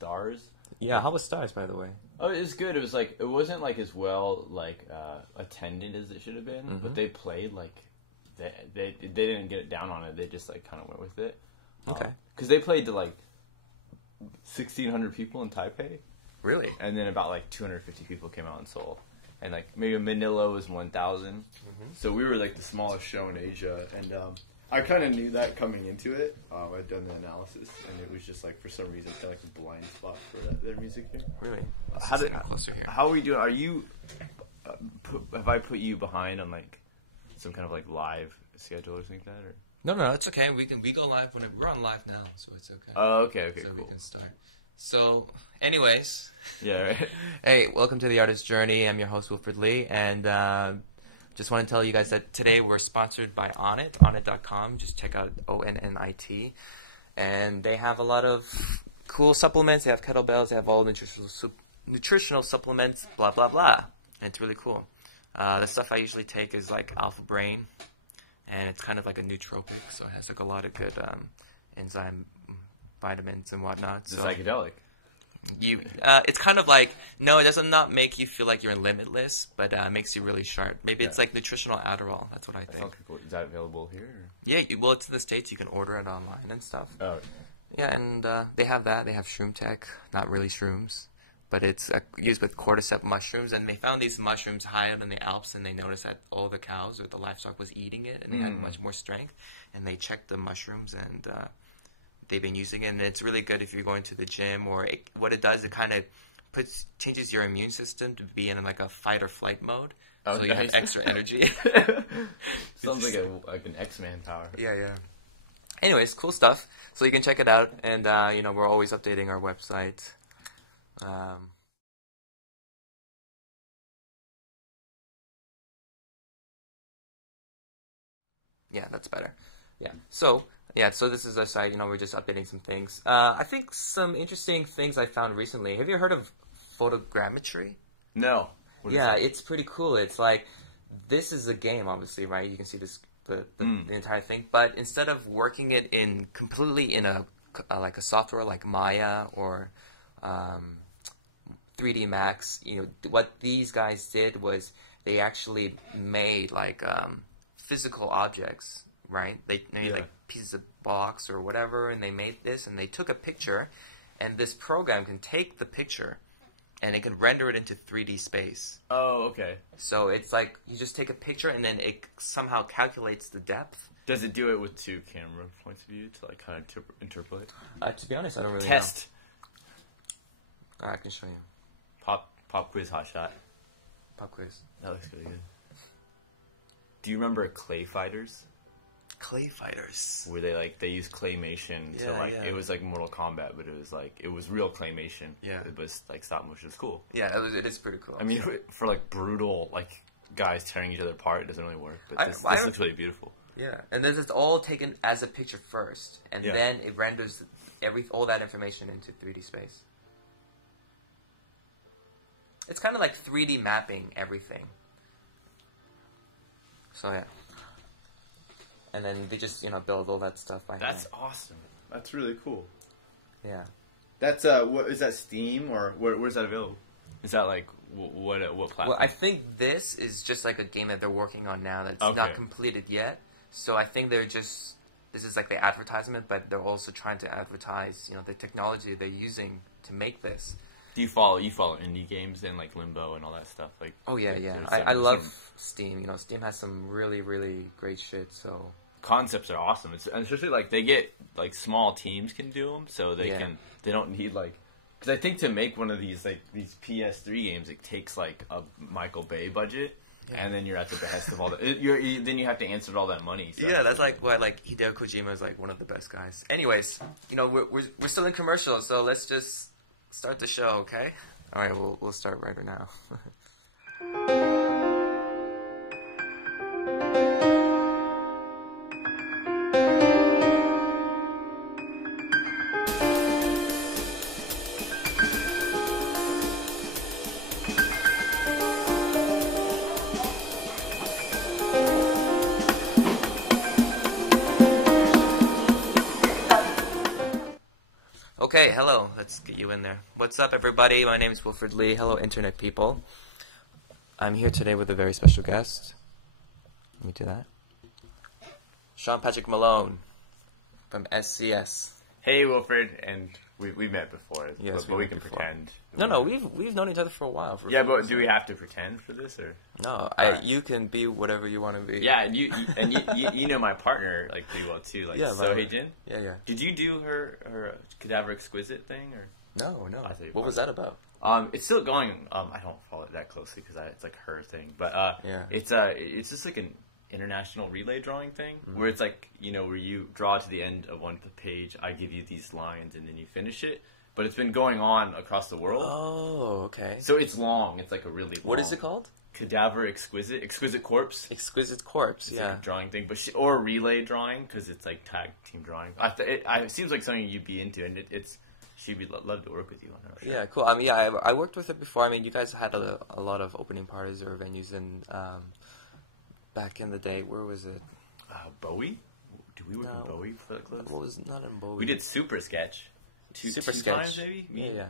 Stars. Yeah, how was Stars, by the way? Oh, it was good. It was like, it wasn't like as well like attended as it should have been, but they played like they didn't get it down on it. They just like kind of went with it. Okay. Because they played to like 1,600 people in Taipei, Really? and then about like 250 people came out in Seoul, and like maybe Manila was 1,000. So we were like the smallest show in Asia, and I kind of knew that coming into it. I'd done the analysis, and it was just like for some reason I feel like a blind spot for their music here. Really? How are we doing? Are you? Have I put you behind on like some kind of like live schedule or something like that? Or? No, it's okay. We go live whenever we're on live now, so it's okay. Oh, okay, so cool. we can start. So, anyways, Yeah, right. hey, welcome to the Artist Journey. I'm your host Wilfred Lee, and just want to tell you guys that today we're sponsored by Onnit, Onnit.com. Just check out ONNIT, and they have a lot of cool supplements. They have kettlebells. They have all nutritional supplements. Blah blah blah. And it's really cool. The stuff I usually take is like Alpha Brain, and it's kind of like a nootropic, so it has like a lot of good enzyme, vitamins and whatnot. It's psychedelic. It's kind of like, no, it doesn't not make you feel like you're limitless, but makes you really sharp. Maybe it's like nutritional Adderall. That's what I think. Cool. Is that available here? Or? Yeah, well, it's in the States. You can order it online and stuff. Oh. Yeah, and they have that. They have Shroom Tech. Not really shrooms, but it's used with cordyceps mushrooms. And they found these mushrooms high up in the Alps, and they noticed that all the cows or the livestock was eating it, and they had much more strength. And they checked the mushrooms, and they've been using it, and it's really good if you're going to the gym. Or what it does, it kind of changes your immune system to be in like a fight or flight mode, so you have extra energy. Sounds like an X-Man power. Yeah. Anyways, cool stuff. So you can check it out, and we're always updating our website. Yeah, that's better. Yeah. So this is our site. We're just updating some things. I think some interesting things I found recently. Have you heard of photogrammetry? No. Yeah, it's pretty cool. It's like, this is a game, obviously, right? You can see this the entire thing, but instead of working it completely in a software like Maya or 3D Max, what these guys did was they actually made like physical objects, right? They made like pieces of box or whatever, and they made this, and they took a picture, and this program can take the picture and it can render it into 3D space. Oh, okay. So it's like you just take a picture and then it somehow calculates the depth. Does it do it with two camera points of view to like kind of interpolate? To be honest, I don't really Test. know. I can show you. Pop quiz hot shot. Pop quiz. That looks really good. Do you remember Clay Fighters? Clay Fighters. Where they use claymation to it was like Mortal Kombat, but it was real claymation. Yeah. It was like stop motion. It's cool. Yeah, it is pretty cool. I mean, for like brutal like guys tearing each other apart, it doesn't really work. But this looks really beautiful. Yeah, and this is all taken as a picture first, and then it renders all that information into 3D space. It's kind of like 3D mapping everything. So yeah. And then they just, build all that stuff by hand. That's awesome. That's really cool. Yeah. That's what is that, Steam, or where's that available? Is that like what platform? Well, I think this is just like a game that they're working on now that's not completed yet. So I think this is like the advertisement, but they're also trying to advertise, the technology they're using to make this. Do you follow indie games and like Limbo and all that stuff? Like, oh yeah. I love Steam. Steam has some really, really great shit. So concepts are awesome. Especially like they get like small teams can do them, so they don't need like, because I think to make one of these like these PS3 games, it takes like a Michael Bay budget. Yeah. And then you're at the behest of all that. Then you have to answer to all that money. So. Yeah, that's like why Hideo Kojima is like one of the best guys. Anyways, we're still in commercials, so let's just start the show, okay? All right, we'll start right now. Okay, hello. Let's get you in there. What's up, everybody? My name is Wilfred Lee. Hello, Internet people. I'm here today with a very special guest. Let me do that. Sean Patrick Maylone from SCS. Hey, Wilfred, and we met before, Yes, but we can pretend. No, we've known each other for a while. But do we have to pretend for this, or no? You can be whatever you want to be. Yeah, and you know my partner like pretty well too. Like, yeah, So Jin. Yeah. Did you do her Cadaver Exquisite thing or? No. What was that about? It's still going. I don't follow it that closely because it's like her thing, but it's just like an international relay drawing thing where it's like, where you draw to the end of one page, I give you these lines and then you finish it, but it's been going on across the world. Oh, okay. So it's long. It's like a really long. What is it called? Cadaver Exquisite Corpse. Exquisite Corpse, it's like a drawing thing, or relay drawing because it's like tag team drawing. It seems like something you'd be into, and she'd love to work with you on her. Sure. Yeah, cool. I worked with her before. You guys had a lot of opening parties or venues in back in the day. Where was it? Bowie? Do we work in Bowie for that close? What was not in Bowie? We did Super Sketch. Two times maybe? Yeah.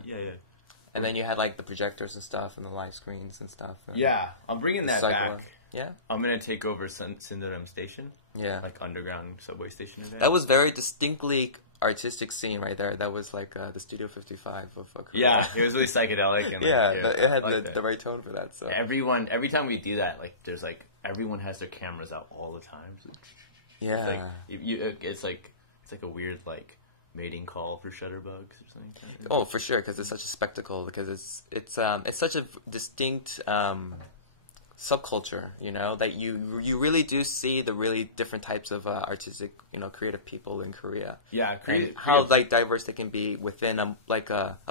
And then you had like the projectors and stuff and the live screens and stuff. And I'm bringing that back. Yeah? I'm going to take over Sundaram Station. Yeah. Like underground subway station today. That was very distinctly artistic scene right there. That was like the Studio 55 of Korea. Yeah, it was really psychedelic. And it had the right tone for that. So every time we do that, like there's like everyone has their cameras out all the time. So yeah, it's like a weird like mating call for shutterbugs or something. Oh, for sure, because it's such a spectacle. Because it's such a distinct subculture, that you really do see the really different types of artistic, creative people in Korea. Yeah, and how like diverse they can be within a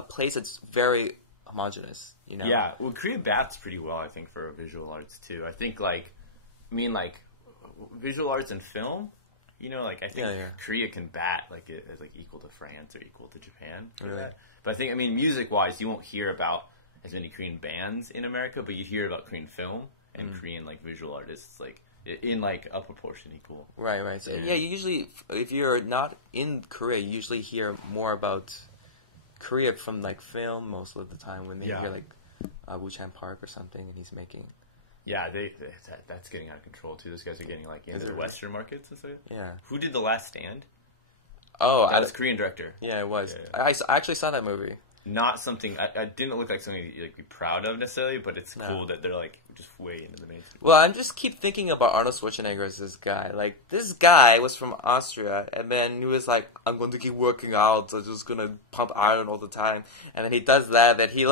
place that's very homogenous. Yeah, well, Korea bats pretty well, I think, for visual arts too. I think visual arts and film. I think Korea can bat as equal to France or equal to Japan for that. But I think, music wise, you won't hear about as many Korean bands in America, but you hear about Korean film and Korean visual artists in a proportion equal. Right. So you usually, if you're not in Korea, you usually hear more about Korea from film most of the time when they hear Wu-Chan Park or something and he's making. Yeah, that's getting out of control too. Those guys are getting into the Western markets and stuff. Yeah. Who did The Last Stand? Oh, that was Korean director. Yeah, it was. Yeah. I actually saw that movie. Not something I didn't look like something to be proud of necessarily, but it's cool that they're just way into the mainstream. Well, I just keep thinking about Arnold Schwarzenegger as this guy. This guy was from Austria, and then he was like, "I'm going to keep working out. I'm just gonna pump iron all the time." And then he does that. That he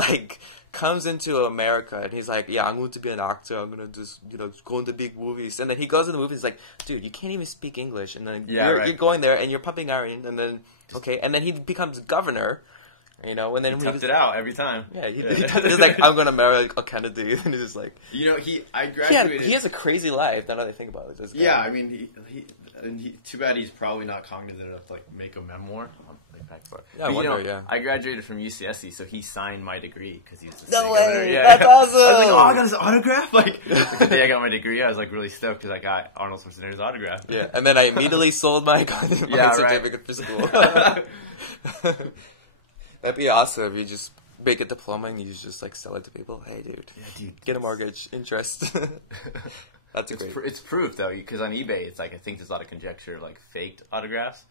comes into America, and he's like, "Yeah, I'm going to be an actor. I'm gonna just go into big movies." And then he goes into the movies, like, "Dude, you can't even speak English." And then you're going there, and you're pumping iron, and then and then he becomes governor. And then he toughed it out every time. Yeah, he's like, I'm gonna marry a Kennedy, and he's just like, I graduated. He has a crazy life. Now that I think about it, yeah, he too bad he's probably not cognizant enough to make a memoir. I graduated from UCSC, so he signed my degree because he's no way. That's awesome. I was like, I got his autograph. The day I got my degree, I was really stoked because I got Arnold Schwarzenegger's autograph. Yeah, and then I immediately sold my certificate for school. That'd be awesome if you just make a diploma and you just sell it to people. Hey, dude, get a mortgage, interest. That's great. It's proof though, because on eBay, it's I think there's a lot of conjecture of faked autographs,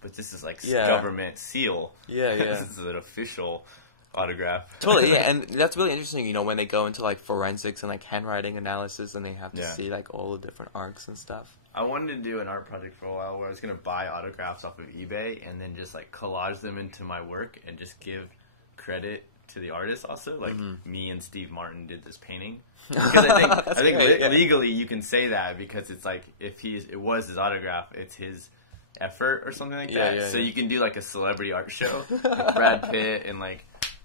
but this is government seal. Yeah. This is an official autograph. Totally, yeah, and that's really interesting. When they go into forensics and handwriting analysis, and they have to see all the different arcs and stuff. I wanted to do an art project for a while where I was going to buy autographs off of eBay and then just collage them into my work and just give credit to the artist also. Me and Steve Martin did this painting. Because I think legally you can say that because it's if it was his autograph, it's his effort or something like that. Yeah, so you can do a celebrity art show with Brad Pitt and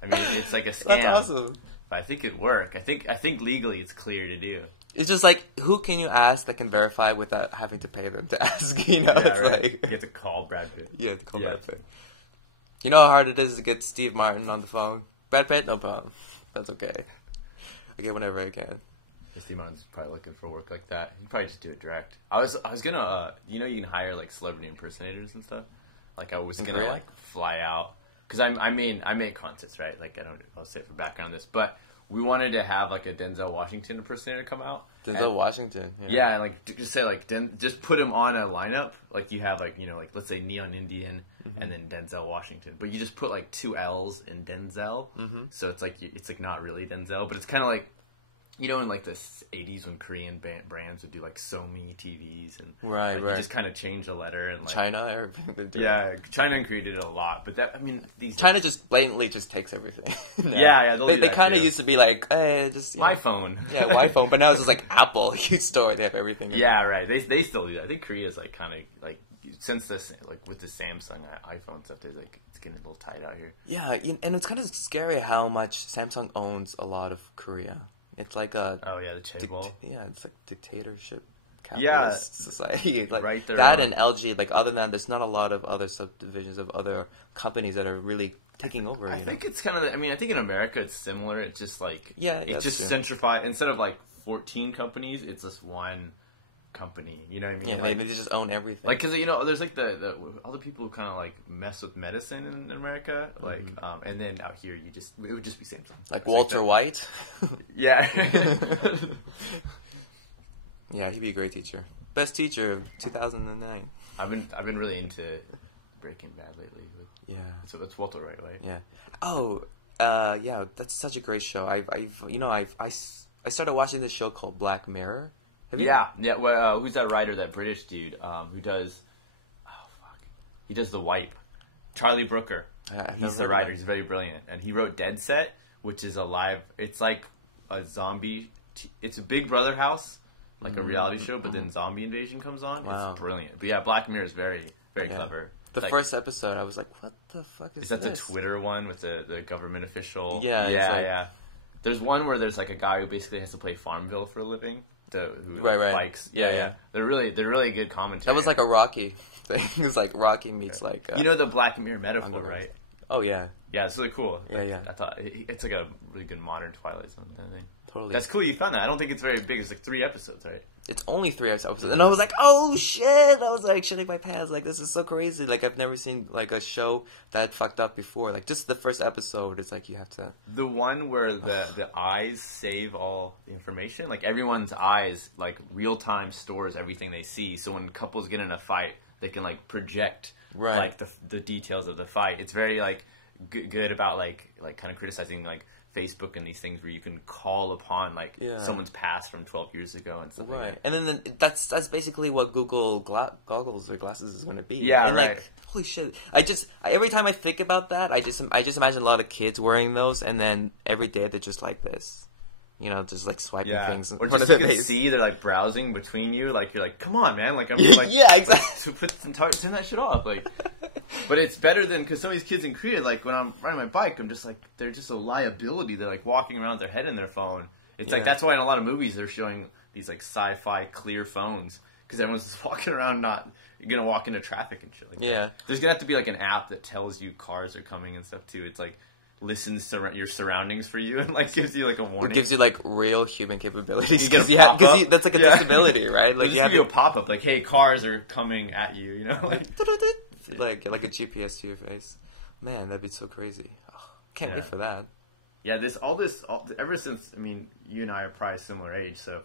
it's a scam. That's awesome. But I think it'd work. I think legally it's clear to do. It's just who can you ask that can verify without having to pay them to ask? You have to call Brad Pitt. You have to call Brad Pitt. You know how hard it is to get Steve Martin on the phone? Brad Pitt? No problem. That's okay. I get whenever I can. Steve Martin's probably looking for work like that. He'd probably just do it direct. I was gonna, you can hire celebrity impersonators and stuff. I was gonna fly out. because I make contents, right? Like I'll say it for background on this, but we wanted to have like a Denzel Washington impersonator come out. Denzel Washington. Yeah, and like just say like just put him on a lineup. Like you have like like let's say Neon Indian and then Denzel Washington, but you just put like 2 L's in Denzel, so it's like not really Denzel, but it's kind of like in like the 80s when Korean brands would do like Somi TVs and you just kind of change the letter and like China, everything. China and Korea did it a lot, but China just blatantly just takes everything. They kind of used to be like, hey, just my phone, my phone, but now it's just like Apple. You store it, they have everything. Yeah, right. They still do that. I think Korea's like kind of like since this like with the Samsung iPhone stuff, there's like it's getting a little tight out here. Yeah, and it's kind of scary how much Samsung owns a lot of Korea. It's like a the chaebol. It's like dictatorship capitalist society. Like right there and LG. Like other than that, there's not a lot of other subdivisions of other companies that are really taking over. I think it's kind of. I think in America it's similar. It's just like it's just true. Centrified instead of like 14 companies. It's just one company. You know what I mean? Yeah, they just own everything. Like because there's like the other people who kind of like mess with medicine in America. Like and then out here it would just be Samsung. Like Walter White. Yeah. Yeah, he'd be a great teacher. Best teacher of 2009. I've been really into Breaking Bad lately. So that's Walter White, right? Yeah. Oh, yeah. That's such a great show. I started watching this show called Black Mirror. Yeah. Well, who's that writer? That British dude who does? He does The Wipe. Charlie Brooker. He's the writer. He's very brilliant, and he wrote Dead Set, which is a live. It's like a zombie. It's a Big Brother house. Like a reality show, but then zombie invasion comes on. Wow. It's brilliant. But yeah, Black Mirror is very, very clever. The first episode, I was like, what the fuck is this? Is that the Twitter one with the government official? Yeah. Yeah. There's one where there's like a guy who basically has to play Farmville for a living. Who bikes. Yeah. They're really good commentary. That was like a Rocky thing. It was like Rocky meets like... the Black Mirror metaphor, right? Oh, yeah. Yeah, it's really cool. Yeah. I thought it's like a really good modern Twilight Zone kind of thing. Totally. That's cool you found that. I don't think it's very big. It's like 3 episodes, right? It's only 3 episodes. And I was like, oh shit! I was like shitting my pants. Like, this is so crazy. Like, I've never seen like a show that fucked up before. Like, just the first episode is like you have to... The one where the eyes save all the information. Like, everyone's eyes, like, real-time stores everything they see. So when couples get in a fight, they can, like, project, like, the details of the fight. It's very, like, good about, like kind of criticizing, like, Facebook and these things where you can call upon someone's past from 12 years ago and stuff like that. And then that's basically what Google goggles or glasses is going to be. Yeah, and right. Holy shit! Every time I think about that, I just imagine a lot of kids wearing those, and then every day they're just like this. Just like swiping things. Or just you can see they're like browsing between you. Like you're like, come on, man. Like I'm like, yeah, exactly. Turn that shit off. Like, but it's better than because some of these kids in Korea, like when I'm riding my bike, I'm just like they're just a liability. They're like walking around with their head in their phone. It's like that's why in a lot of movies they're showing these like sci-fi clear phones because everyone's just walking around gonna walk into traffic and shit like that. There's gonna have to be like an app that tells you cars are coming and stuff too. It's like listens to your surroundings for you and like gives you like a warning. It gives you like real human capabilities. You get a pop-up. That's like a disability, right? Like you have a pop-up like, hey, cars are coming at you, like a GPS to your face. Man, that'd be so crazy. Can't wait for that. Yeah, ever since, you and I are probably similar age, so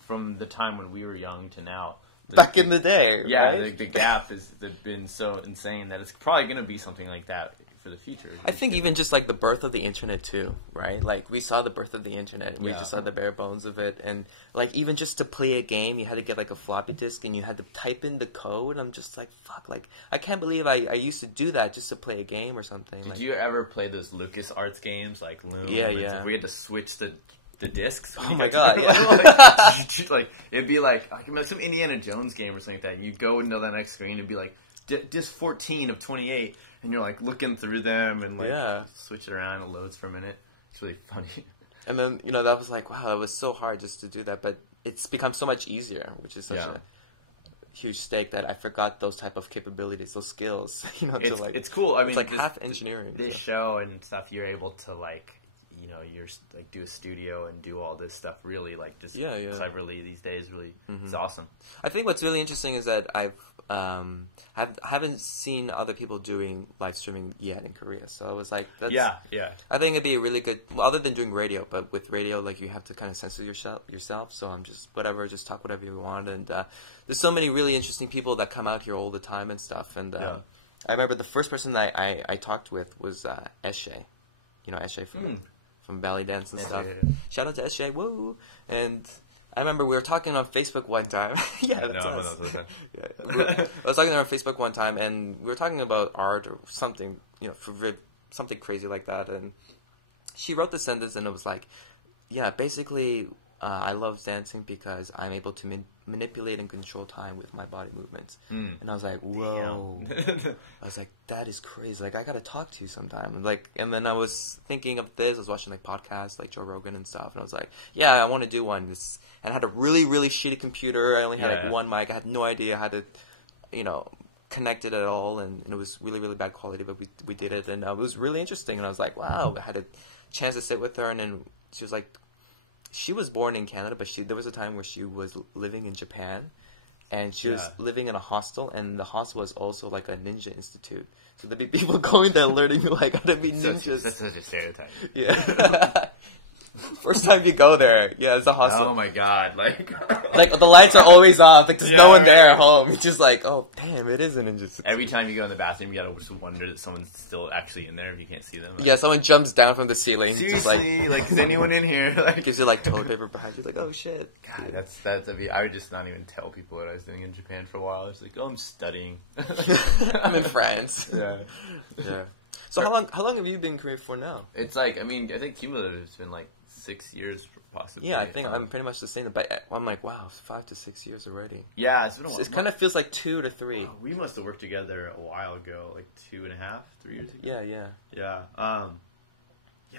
from the time when we were young to now. Back in the day, right? The gap has been so insane that it's probably going to be something like that for the future. I think even just like the birth of the internet too, right? Like we saw the birth of the internet and we just saw the bare bones of it, and like even just to play a game you had to get like a floppy disk and you had to type in the code. I'm just like, fuck, like I can't believe I used to do that just to play a game or something. Did you ever play those LucasArts games like Loom? Yeah. We had to switch the discs. Oh my god! Like it'd be like some Indiana Jones game or something like that. And you'd go into the next screen and it'd be like disc 14 of 28, and you're like looking through them and like switch it around. It loads for a minute. It's really funny. And then that was like, wow, that was so hard just to do that, but it's become so much easier, which is such a huge stake that I forgot those type of capabilities, those skills. It's cool. It's like half engineering. This show and stuff, you're able to like. You're like do a studio and do all this stuff really like just cleverly these days. Really, it's awesome. I think what's really interesting is that haven't seen other people doing live streaming yet in Korea. So I was like, that's, yeah. I think it'd be a really good, well, other than doing radio, but with radio, like you have to kind of censor yourself. So I'm just whatever, just talk whatever you want. And there's so many really interesting people that come out here all the time and stuff. And I remember the first person that I talked with was Eshe. You know Eshe from Belly Dance and stuff. Yeah. Shout out to Eshe, woo! And I remember we were talking on Facebook one time. Yeah, that's us. Yeah. I was talking to her on Facebook one time, and we were talking about art or something, you know, something crazy like that. And she wrote the sentence, and it was like, yeah, basically, I love dancing because I'm able to manipulate and control time with my body movements. And I was like, whoa. I was like, that is crazy. Like, I gotta talk to you sometime. Like, and then I was thinking of this. I was watching like podcasts, like Joe Rogan and stuff. And I was like, yeah, I want to do one. And I had a really, really shitty computer. I only had like one mic. I had no idea how to, you know, connect it at all. And it was really, really bad quality. But we did it, and it was really interesting. And I was like, wow. I had a chance to sit with her, and then she was like, she was born in Canada, but there was a time where she was living in Japan, and she was living in a hostel, and the hostel was also like a ninja institute. So there'd be people going there learning like how to be ninjas. That's such a stereotype. Yeah. First time you go there, it's a hostel. Oh my god, like the lights are always off. Like there's no one there at home. It's just like, oh damn, it is a ninja institute. Every time you go in the bathroom, you gotta just wonder that someone's still actually in there if you can't see them. Like, yeah, someone jumps down from the ceiling. Seriously, just like is anyone in here? Like gives you like toilet paper behind you. Like, oh shit. God, I would just not even tell people what I was doing in Japan for a while. I was like, oh, I'm studying. I'm in France. Yeah. So how long have you been in Korea for now? It's like, I mean, I think cumulative it's been like 6 years possibly. Yeah, I think I'm pretty much the same. But I'm like, wow, 5 to 6 years already. Yeah, it's been a while. It kind of feels like 2 to 3. Oh, we must have worked together a while ago, like 2.5, 3 years ago. Yeah.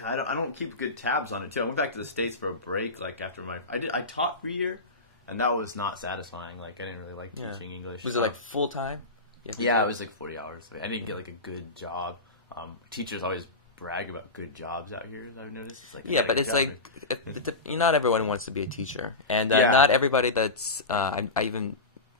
I don't keep good tabs on it too. I went back to the States for a break, like after I taught for a year, and that was not satisfying. Like I didn't really like teaching English. Was it like full time? Yeah, it was like 40 hours. I didn't get like a good job. Teachers always brag about good jobs out here, as I've noticed. It's like, but it's like not everyone wants to be a teacher, and not everybody that's even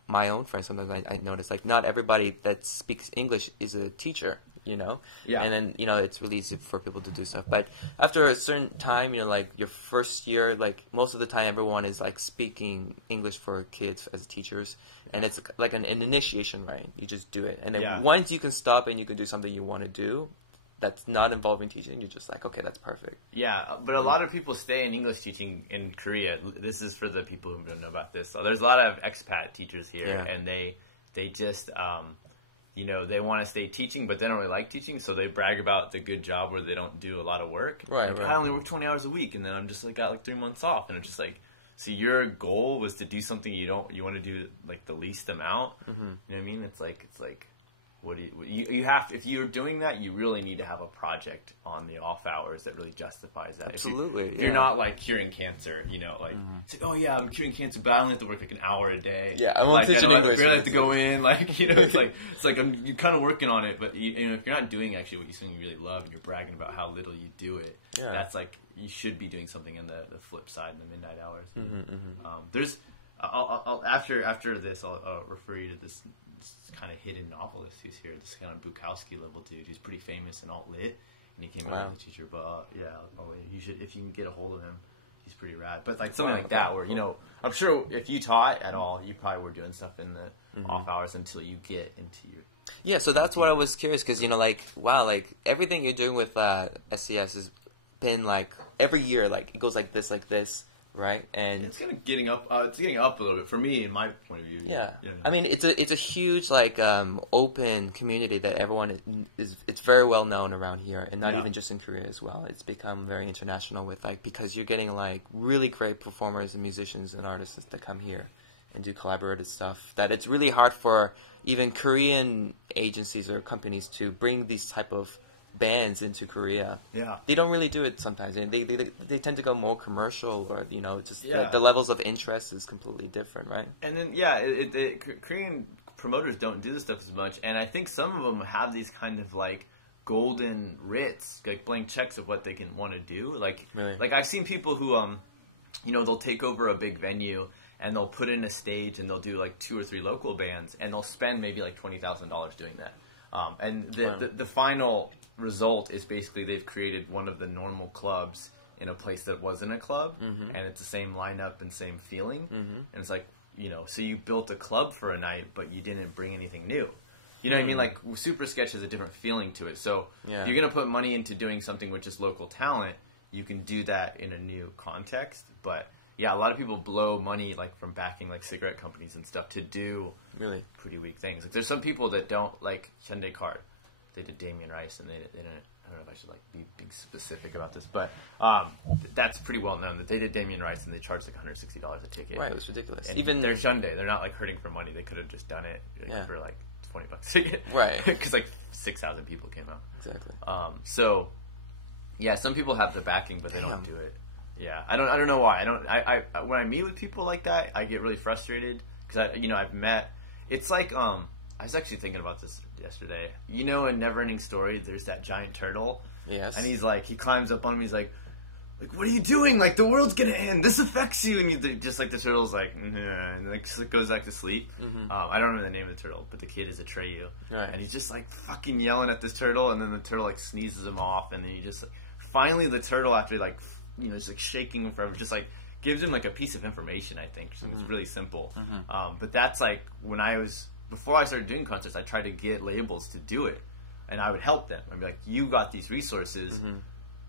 my own friends sometimes I notice like not everybody that speaks English is a teacher, you know. And then it's really easy for people to do stuff, but after a certain time, like your first year, like most of the time everyone is like speaking English for kids as teachers, and it's like an initiation, right? You just do it, and then once you can stop and you can do something you want to do that's not involving teaching, you're just like, okay, that's perfect. Yeah, but a lot of people stay in English teaching in Korea. This is for the people who don't know about this. So there's a lot of expat teachers here, and they just, they want to stay teaching, but they don't really like teaching, so they brag about the good job where they don't do a lot of work. Right. I only work 20 hours a week, and then I'm just like got like 3 months off, and it's just like, so your goal was to do something you want to do like the least amount. You know what I mean? It's like. What do you have? If you're doing that, you really need to have a project on the off hours that really justifies that. Absolutely. If you're not like curing cancer, it's like, oh yeah, I'm curing cancer, but I only have to work like an hour a day. Yeah, I won't teach in English. I barely have to go in, it's like you're kind of working on it, but if you're not doing actually what you really love, and you're bragging about how little you do it, that's like you should be doing something in the flip side in the midnight hours. There's, I'll after this, I'll refer you to this kind of hidden novelist who's here, this kind of Bukowski level dude who's pretty famous and alt lit, and he came out as a teacher. But you should, if you can get a hold of him, he's pretty rad. But like something like that, where I'm sure if you taught at all, you probably were doing stuff in the off hours until you get into your. Yeah, so that's what I was curious, because like everything you're doing with SCS has been like every year, like it goes like this. Right, and it's kind of getting up. It's getting up a little bit for me, in my point of view. Yeah, I mean, it's a huge like open community that everyone is. It's very well known around here, and not even just in Korea as well. It's become very international with because you're getting like really great performers and musicians and artists that come here and do collaborative stuff. That it's really hard for even Korean agencies or companies to bring these type of bands into Korea. Yeah, they don't really do it sometimes, and they tend to go more commercial, or just the levels of interest is completely different, right? And then Korean promoters don't do this stuff as much, and I think some of them have these kind of like golden writs, like blank checks of what they can want to do. Like I've seen people who they'll take over a big venue, and they'll put in a stage and they'll do like 2 or 3 local bands, and they'll spend maybe like $20,000 doing that. And the final result is basically they've created one of the normal clubs in a place that wasn't a club, and it's the same lineup and same feeling. And it's like, you know, so you built a club for a night, but you didn't bring anything new. You know what I mean? Like, Super Sketch has a different feeling to it. So if you're going to put money into doing something with just local talent, you can do that in a new context. But yeah, a lot of people blow money like from backing like cigarette companies and stuff to do really pretty weak things. Like, there's some people that don't like Hyundai Card. They did Damien Rice, and they didn't. I don't know if I should like be specific about this, but that's pretty well known that they did Damien Rice and they charged like $160 a ticket. Right, it was ridiculous. And even they're Hyundai. They're not like hurting for money. They could have just done it for like $20 a ticket. Right. Because like 6,000 people came out. Exactly. So yeah, some people have the backing, but they don't do it. Yeah, I don't know why. I when I meet with people like that, I get really frustrated because I've met. It's like I was actually thinking about this yesterday. You know, in Neverending Story, there's that giant turtle. Yes. And he's like, he climbs up on him. He's like, what are you doing? Like, the world's gonna end. This affects you. And just like the turtle's like, nah, and like goes back to sleep. I don't remember the name of the turtle, but the kid is Atreyu. Right. And he's just like fucking yelling at this turtle, and then the turtle like sneezes him off, and then he just like, finally the turtle, after like just like shaking him forever, just like gives him like a piece of information. I think something really simple. But that's like when before I started doing concerts, I tried to get labels to do it, and I would help them. I'd be like, you got these resources,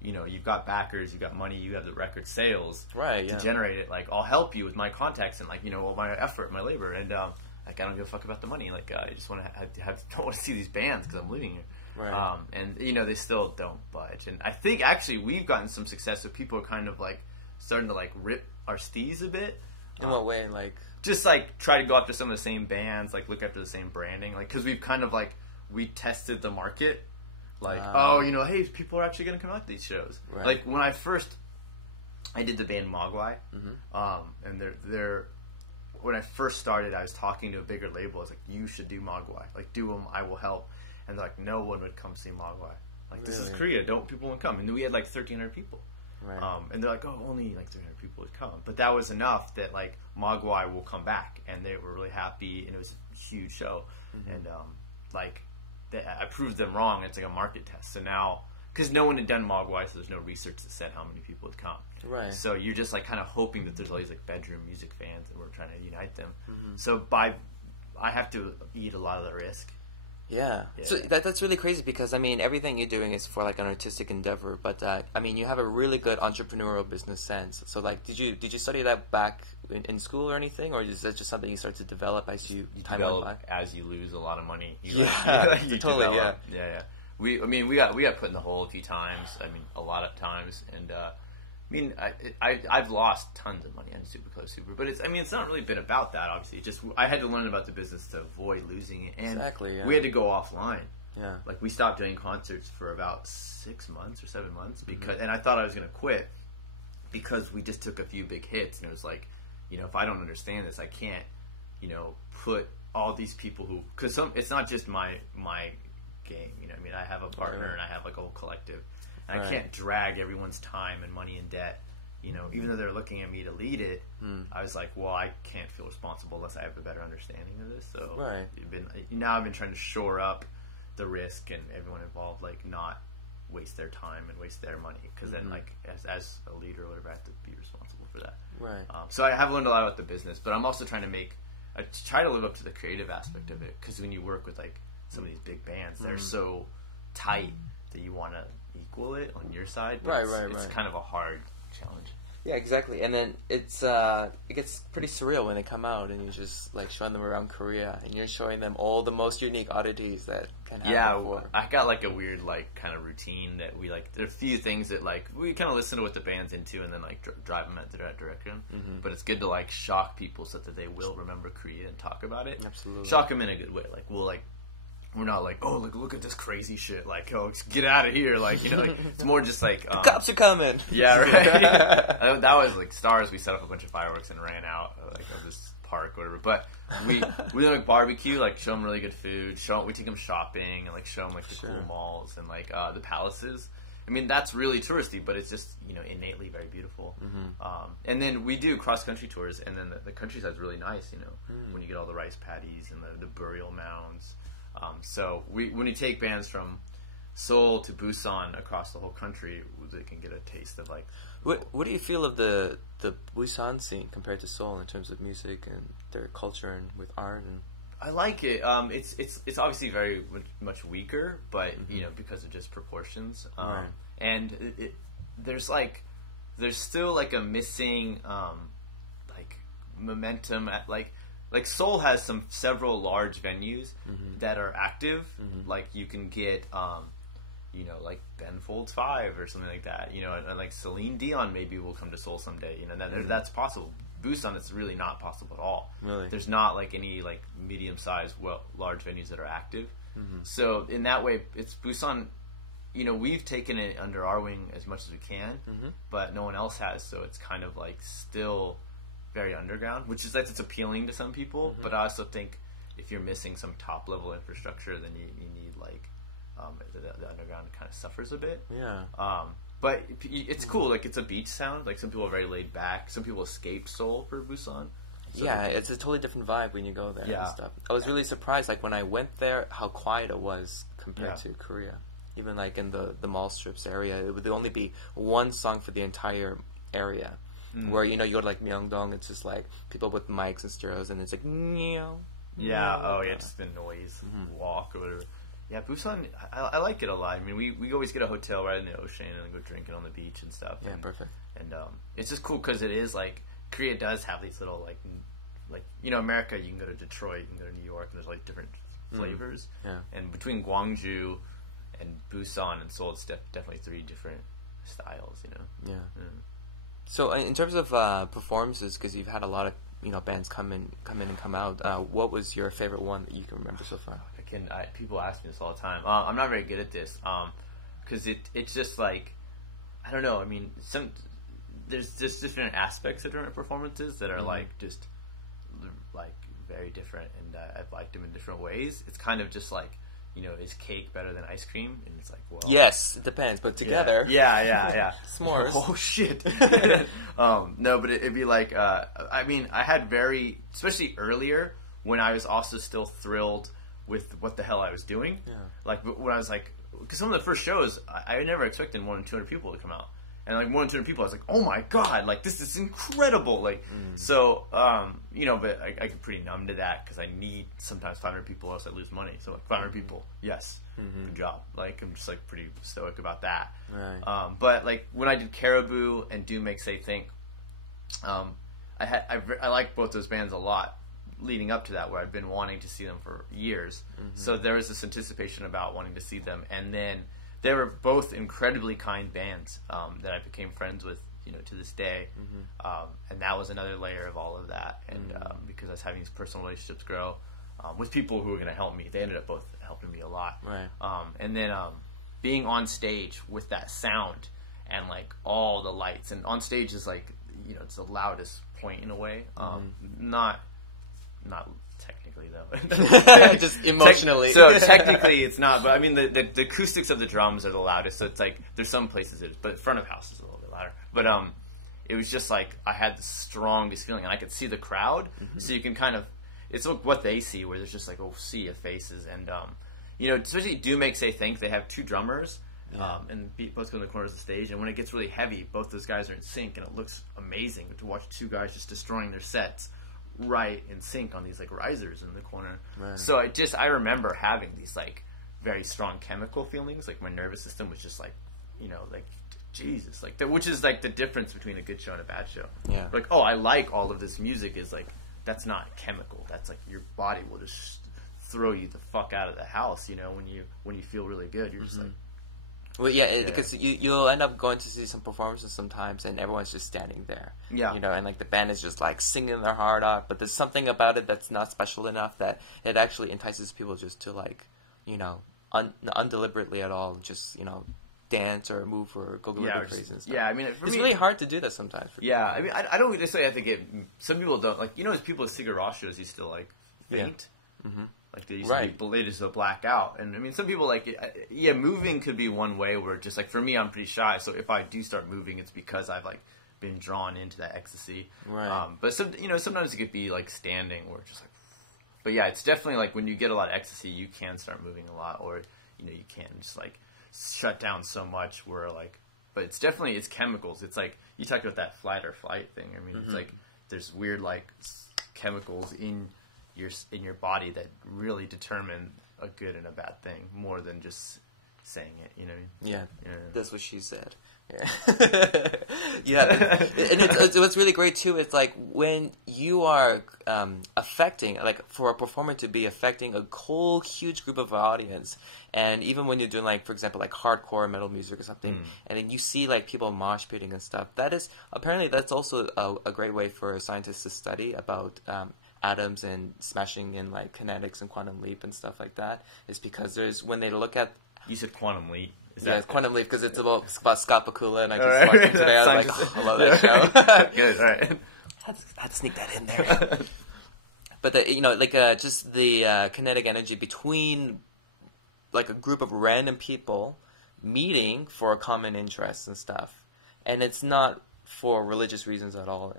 you know, you've got backers, you've got money, you have the record sales to generate it. Like, I'll help you with my contacts and like, you know, my effort, my labor, and like, I don't give a fuck about the money. Like, I just want to don't want to see these bands because I'm living here. Right. And you know, they still don't budge. And I think actually we've gotten some success with people kind of like starting to like rip our steez a bit. In what way? Like, just like try to go after some of the same bands, like look after the same branding, like because we've kind of like we tested the market, like hey, people are actually going to come out to these shows. Right. Like when I did the band Mogwai, and they're when I first started, I was talking to a bigger label. I was like, you should do Mogwai, like do them, I will help. And they're like, no one would come see Mogwai. Like, this is Korea, people won't come. And then we had like 1,300 people. Right. And they're like, oh, only like 300 people would come. But that was enough that like Mogwai will come back, and they were really happy, and it was a huge show. And I proved them wrong. It's like a market test. So now, because no one had done Mogwai, so there's no research that said how many people would come. Right. So you're just like kind of hoping that there's all these like bedroom music fans, and we're trying to unite them. So I have to eat a lot of the risk. Yeah. So that's really crazy because, I mean, everything you're doing is for like an artistic endeavor, but I mean, you have a really good entrepreneurial business sense. So like, did you study that back in school or anything, or is that just something you start to develop as you time went by? As you lose a lot of money. You totally, develop. Yeah. We got put in the hole a few times. I mean, a lot of times, and I've lost tons of money on Super, but it's not really been about that. Obviously, it's just I had to learn about the business to avoid losing it, and we had to go offline. Yeah, like we stopped doing concerts for about 6 months or 7 months because, and I thought I was going to quit because we just took a few big hits, and it was like, you know, if I don't understand this, I can't, you know, put all these people who, because it's not just my game. You know, I mean, I have a partner and I have like a whole collective. And I can't drag everyone's time and money in debt, you know, even though they're looking at me to lead it. I was like, well, I can't feel responsible unless I have a better understanding of this. So now I've been trying to shore up the risk and everyone involved, like, not waste their time and waste their money. Because then, like, as a leader or whatever, I have to be responsible for that. Right. So I have learned a lot about the business, but I'm also trying to try to live up to the creative aspect of it. Because when you work with, like, some of these big bands, they're so tight that you want to equal it on your side, but it's kind of a hard challenge. Yeah, exactly. And then it gets pretty surreal when they come out and you're just like showing them around Korea and you're showing them all the most unique oddities that can happen. Yeah, I got like a weird like kind of routine that we like. There are a few things that like we kind of listen to what the band's into and then like drive them in that direction. But it's good to like shock people so that they will remember Korea and talk about it. Absolutely, shock them in a good way. Like we're not like, oh, look at this crazy shit. Like, oh, get out of here. Like, you know, like, it's more just like... the cops are coming. Yeah, right. That was like Stars. We set up a bunch of fireworks and ran out like of this park or whatever. But we did like barbecue, like show them really good food. We take them shopping and like show them like the cool malls and like the palaces. I mean, that's really touristy, but it's just, innately very beautiful. And then we do cross-country tours, and then the countryside's really nice, when you get all the rice paddies and the burial mounds. So when you take bands from Seoul to Busan across the whole country, they can get a taste of, like... What do you feel of the Busan scene compared to Seoul in terms of music and their culture and with art? And I like it. It's obviously very much weaker, but because of just proportions. Right. And there's still like a missing like momentum at like Seoul has several large venues that are active. Like you can get like Ben Folds 5 or something like that. And like Celine Dion maybe will come to Seoul someday. That's possible. Busan, it's really not possible at all. Really? There's not like any like medium-sized, large venues that are active. So in that way, it's Busan. We've taken it under our wing as much as we can, but no one else has. So it's kind of like still very underground, which is it's appealing to some people. But I also think if you're missing some top-level infrastructure, then you need like the underground kind of suffers a bit. Yeah. But it's cool. Like, it's a beach sound. Like, some people are very laid back. Some people escape Seoul for Busan. So it's a totally different vibe when you go there and stuff. I was really surprised, like, when I went there, how quiet it was compared to Korea. Even, like, in the mall strips area, it would only be one song for the entire area. Where, you go to, like, Myeongdong, it's just, like, people with mics and stereos, and it's like, just the noise, walk, or whatever. Yeah, Busan, I like it a lot. I mean, we always get a hotel right in the ocean and go drinking on the beach and stuff. Yeah, perfect. And it's just cool because it is, like, Korea does have these little, like, America, you can go to Detroit, you can go to New York, and there's, like, different flavors. Yeah. And between Gwangju and Busan and Seoul, it's definitely 3 different styles, Yeah. So in terms of performances, because you've had a lot of, bands come in and come out, what was your favorite one that you can remember so far? People ask me this all the time. I'm not very good at this because it's just like, I don't know. I mean, there's just different aspects of different performances that are like just like very different, and I've liked them in different ways. It's kind of just like, is cake better than ice cream? And it's like, well, yes, it depends, but together, yeah. S'mores. Oh shit. No, but it'd be like, I mean, I had especially earlier when I was also still thrilled with what the hell I was doing. Yeah. Like, when I was like, because some of the first shows, I never expected more than 200 people to come out. And like more than 200 people, I was like, oh my god, like this is incredible. Like, so, but I get pretty numb to that because I need sometimes 500 people, else I lose money. So like 500 people, yes, good job. Like, I'm just like pretty stoic about that. Right. But like when I did Caribou and Do Make Say Think, I like both those bands a lot leading up to that, where I'd been wanting to see them for years. So there was this anticipation about wanting to see them, and then they were both incredibly kind bands that I became friends with, to this day. And that was another layer of all of that. And because I was having these personal relationships grow with people who were going to help me, they ended up both helping me a lot. Right. And then being on stage with that sound and like all the lights, and on stage is like, it's the loudest point in a way. Not technically though. Just emotionally. So technically it's not, but I mean the acoustics of the drums are the loudest. So it's like there's some places but front of house is a little bit louder. But it was just like I had the strongest feeling, and I could see the crowd. So you can kind of, it's what they see, where there's just like a sea of faces, and especially Do Make Say Think, they have 2 drummers. And both go in the corners of the stage, and when it gets really heavy, both those guys are in sync, and it looks amazing to watch 2 guys just destroying their sets right in sync on these like risers in the corner. Right. So I remember having these like very strong chemical feelings, like my nervous system was just like, like Jesus, like which is like the difference between a good show and a bad show. Yeah. Like, oh, I like all of this music, is like, that's not chemical. That's like your body will just throw you the fuck out of the house. When you feel really good, you're just like. Well, because you'll end up going to see some performances sometimes, and everyone's just standing there. Yeah. And like the band is just like singing their heart out, but there's something about it that's not special enough that it actually entices people just to like, undeliberately at all, just dance or move or go crazy and stuff. Yeah, I mean, it's really hard to do that sometimes. I mean, I don't necessarily have to get. Some people don't like. As people at CocoRosie shows, you still like faint. Like they used to be, they just black out. And I mean, some people moving could be one way where just like for me, I'm pretty shy. So if I do start moving, it's because I've like been drawn into that ecstasy. Right. But sometimes it could be like standing where it's just like, but yeah, it's definitely like when you get a lot of ecstasy, you can start moving a lot, or you can just like shut down so much where like, but it's chemicals. It's like you talked about that flight or flight thing. I mean, it's like there's weird like chemicals in your body that really determine a good and a bad thing more than just saying it, you know what I mean? Yeah. That's what she said. Yeah. Yeah. And it's what's really great too is like when you are affecting, like for a performer to be affecting a whole huge group of audience, and even when you're doing like, for example, like hardcore metal music or something, and then you see like people mosh pitting and stuff, that's also a great way for scientists to study about atoms and smashing in like kinetics and quantum leap and stuff like that, is because when they look at... You said quantum leap. It's quantum leap because it's about Scott Bakula, and I just watched it today. I was like, I love that show. Good, all right. I had to sneak that in there. But just the kinetic energy between like a group of random people meeting for a common interest and stuff, and it's not for religious reasons at all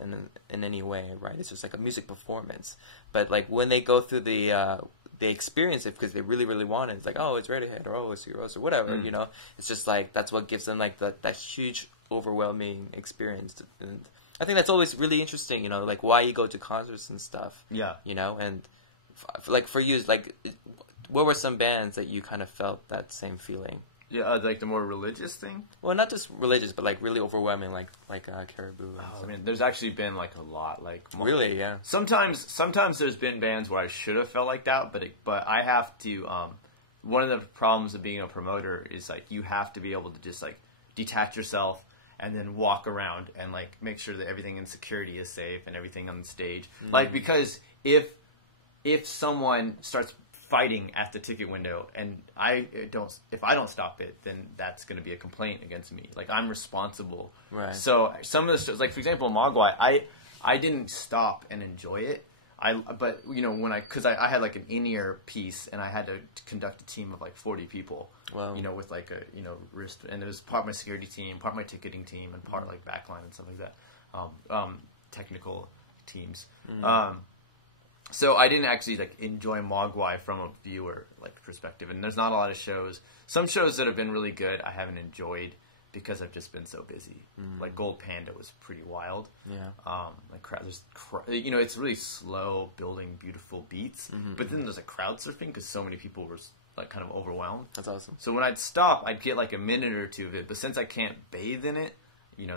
in any way, right? It's just like a music performance. But like when they go through they experience it because they really, really want it. It's like, oh, it's Radiohead, or oh, it's Heroes, or whatever, you know? It's just like, that's what gives them like that huge, overwhelming experience. And I think that's always really interesting, you know, like why you go to concerts and stuff. Yeah. You know, and like for you, like, what were some bands that you kind of felt that same feeling? Yeah, like the more religious thing? Well, not just religious, but like really overwhelming, like Caribou. I mean, there's actually been like a lot, like really, yeah. Sometimes there's been bands where I should have felt like that, but I have to. One of the problems of being a promoter is like you have to be able to just like detach yourself and then walk around and like make sure that everything in security is safe and everything on the stage. Like because if someone starts fighting at the ticket window and if I don't stop it, then that's going to be a complaint against me. Like I'm responsible. Right. So some of the shows, like for example, Mogwai, I didn't stop and enjoy it. But you know because I had like an in-ear piece and I had to conduct a team of like 40 people. Wow. You know, with like a wrist, and it was part of my security team, part of my ticketing team, and part like backline and stuff like that. Technical teams. So I didn't actually like enjoy Mogwai from a viewer like perspective, and there's not a lot of shows. Some shows that have been really good I haven't enjoyed because I've just been so busy. Like Gold Panda was pretty wild. Yeah. It's really slow building beautiful beats, but then there's a crowd surfing because so many people were like kind of overwhelmed. That's awesome. So when I'd stop, I'd get like a minute or two of it, but since I can't bathe in it,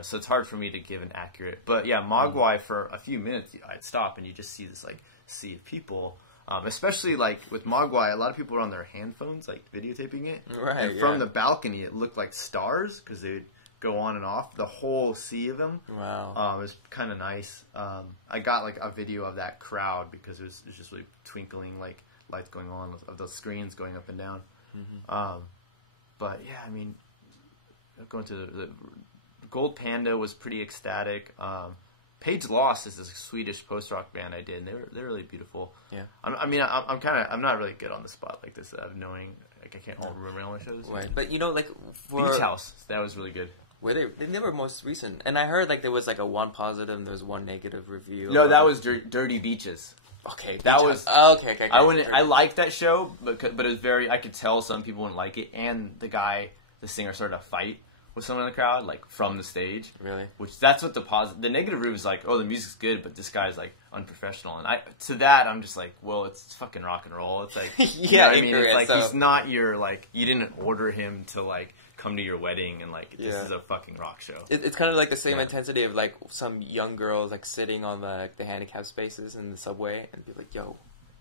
so it's hard for me to give an accurate. But yeah, Mogwai for a few minutes, I'd stop and you just see this like sea of people. Especially like with Mogwai, a lot of people were on their handphones, like videotaping it. Right. And from the balcony, it looked like stars because they'd go on and off. The whole sea of them. Wow. It was kind of nice. I got like a video of that crowd because it was just really twinkling like lights going on of those screens going up and down. But yeah, I mean, going to the Gold Panda was pretty ecstatic. Page Lost is this Swedish post-rock band I did, and they're really beautiful. Yeah. I'm not really good on the spot like this of knowing, like I can't remember all my shows. Right. But like for Beach House, that was really good. Were they were most recent, and I heard like there was like a one positive and there was one negative review. No, that was Dirty Beaches. Okay. That was okay. I liked that show, but it was I could tell some people wouldn't like it, and the singer started a fight with someone in the crowd, like from the stage. Really? Which that's what the negative review is like. Oh, the music's good, but this guy's like unprofessional. And I'm just like, well, it's fucking rock and roll. It's like, yeah, I mean, it's like he's not your like. You didn't order him to like come to your wedding and like this is a fucking rock show. It's kind of like the same intensity of like some young girls like sitting on the handicap spaces in the subway and be like, yo,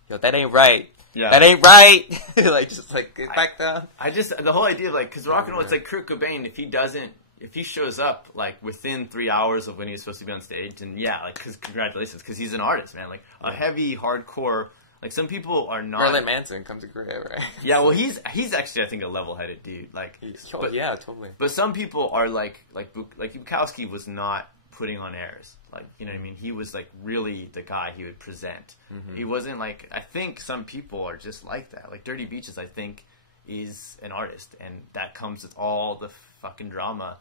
that ain't right. Yeah. That ain't right. Like, just like, get back down. The whole idea of like, cause rock and roll, it's like Kurt Cobain, if he shows up like within 3 hours of when he was supposed to be on stage, and like, cause congratulations, cause he's an artist, man. Like a heavy, hardcore, like some people are not. Marilyn Manson comes to Korea, right? Yeah, well, he's actually, I think, a level-headed dude. Like, yeah, totally. But some people are like Bukowski was not putting on airs. Like, you know what I mean? He was like really the guy. He would present. He wasn't like, I think some people are just like that. Like Dirty Beaches, I think, is an artist, and that comes with all the fucking drama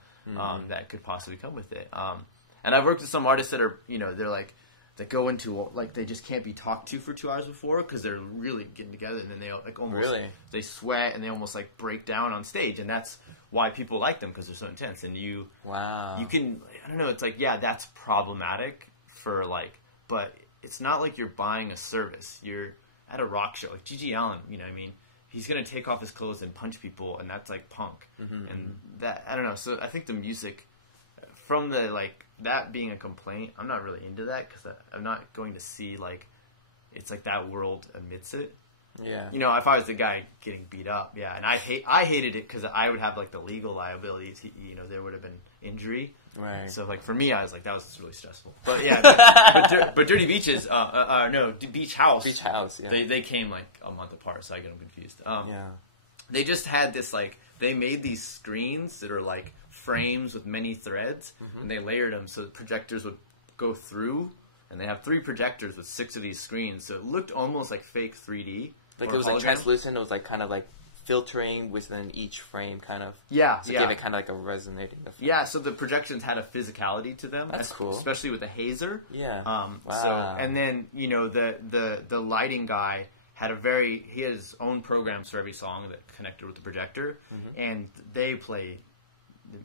that could possibly come with it. And I've worked with some artists that are, you know, they're like, that go into, like, they just can't be talked to for 2 hours before because they're really getting together, and then they like almost they sweat and they almost like break down on stage, and that's why people like them, because they're so intense. And you can, I don't know, it's like, yeah, that's problematic for like, but it's not like you're buying a service. You're at a rock show, like Gigi Allen, you know what I mean? He's gonna take off his clothes and punch people, and that's like punk. And that, I don't know. So I think the music, from the like that being a complaint, I'm not really into that, because I'm not going to see like it's like that world admits it. Yeah. You know, if I was the guy getting beat up, yeah, and I hated it because I would have like the legal liabilities. You know, there would have been injury. Right. So like for me, I was like, that was really stressful. But yeah, but Dirty Beaches, no, Beach House. Beach House. Yeah. They came like a month apart, so I get them confused. Yeah. They just had this like, they made these screens that are like frames with many threads, and they layered them so the projectors would go through, and they have 3 projectors with 6 of these screens, so it looked almost like fake 3D. Like it was like translucent, it was like kind of like filtering within each frame, kind of. Yeah, so give it kind of like a resonating effect. Yeah, so the projections had a physicality to them. That's cool. Especially with the hazer. Yeah. Wow. So, and then, you know, the lighting guy had he had his own programs for every song that connected with the projector, and they play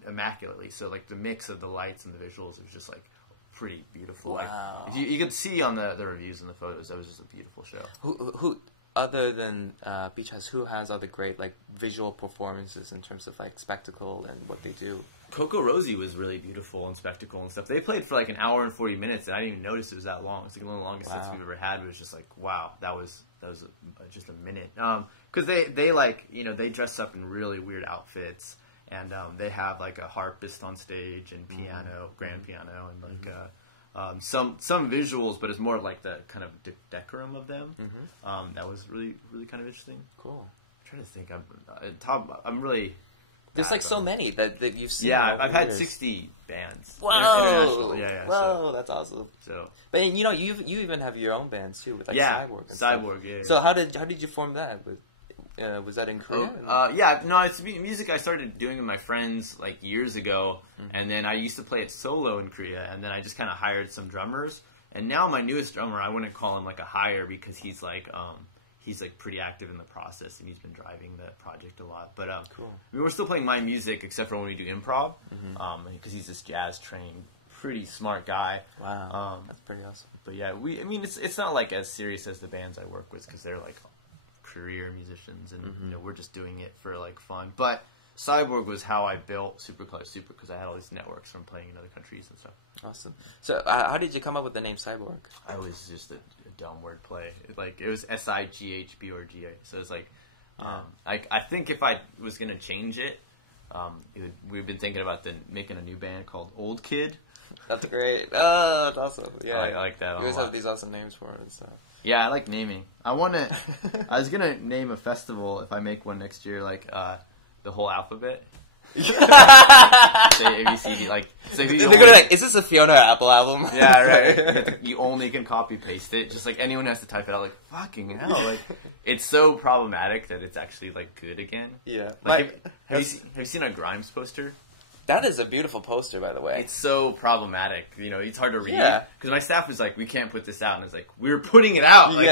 immaculately. So like the mix of the lights and the visuals was just like pretty beautiful. Wow. Like, you could see on the reviews and the photos, that was just a beautiful show. Who other than Beach House, who has other great like visual performances in terms of like spectacle and what they do? CocoRosie was really beautiful and spectacle and stuff. They played for like an hour and 40 minutes, and I didn't even notice it was that long. It's like one of the longest sets we've ever had. But it was just like, wow, that was just a minute. Because they like, you know, they dress up in really weird outfits, and they have like a harpist on stage and piano, grand piano, and like some visuals, but it's more like the kind of decorum of them. That was really kind of interesting. Cool. I'm trying to think. I'm really. There's like so many that you've seen. Yeah, I've had 60 bands. Whoa! Yeah. Whoa, that's awesome. So, but you know, you even have your own bands too, with like Cyborg. Cyborg. Yeah. So how did you form that? Was that in Korea? Yeah, no, it's music I started doing with my friends like years ago, and then I used to play it solo in Korea, and then I just kind of hired some drummers, and now my newest drummer, I wouldn't call him like a hire, because he's like pretty active in the process, and he's been driving the project a lot. But cool. I mean, we're still playing my music except for when we do improv, because he's this jazz trained, pretty smart guy. Wow, that's pretty awesome. But yeah, I mean, it's not like as serious as the bands I work with, because they're like career musicians, and you know, we're just doing it for like fun. But Cyborg was how I built Supercolor Super, because I had all these networks from playing in other countries and stuff. Awesome. So how did you come up with the name Cyborg? I was just a dumb word play. Like, it was SIGHBORGA. So it's like, I think if I was gonna change it, we've been thinking about making a new band called Old Kid. That's great. Oh, that's awesome. Yeah, I like that. You guys have these awesome names for it and stuff. Yeah, I like naming. I was gonna name a festival if I make one next year, like the whole alphabet. Say ABCD, like. So they're gonna like, is this a Fiona Apple album? Yeah, right. You only can copy paste it. Just like anyone has to type it out. Like, fucking hell, like it's so problematic that it's actually like good again. Yeah. Like, have you seen a Grimes poster? That is a beautiful poster, by the way. It's so problematic. You know, it's hard to read. Yeah. Because my staff was like, we can't put this out. And it's like, we're putting it out. Like,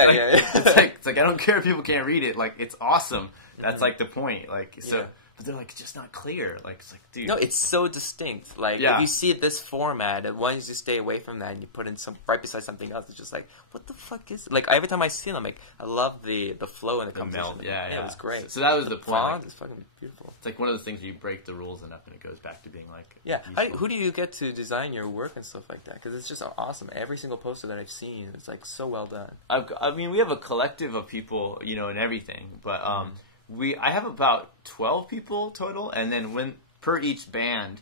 It's like, I don't care if people can't read it. Like, it's awesome. That's like the point. Like, so... Yeah. But they're like, it's just not clear. Like, it's like, dude. No, it's so distinct. Like, if you see it this format, and once you stay away from that and you put in some right beside something else, it's just like, what the fuck is it? Like, every time I see it, I'm like, I love the flow and the composition. Yeah, it was great. So that was the point. Font is fucking beautiful. It's like one of those things where you break the rules enough and it goes back to being like... Yeah. Who do you get to design your work and stuff like that? Because it's just awesome. Every single poster that I've seen, it's like so well done. I mean, we have a collective of people, you know, and everything. But, I have about 12 people total, and then per each band,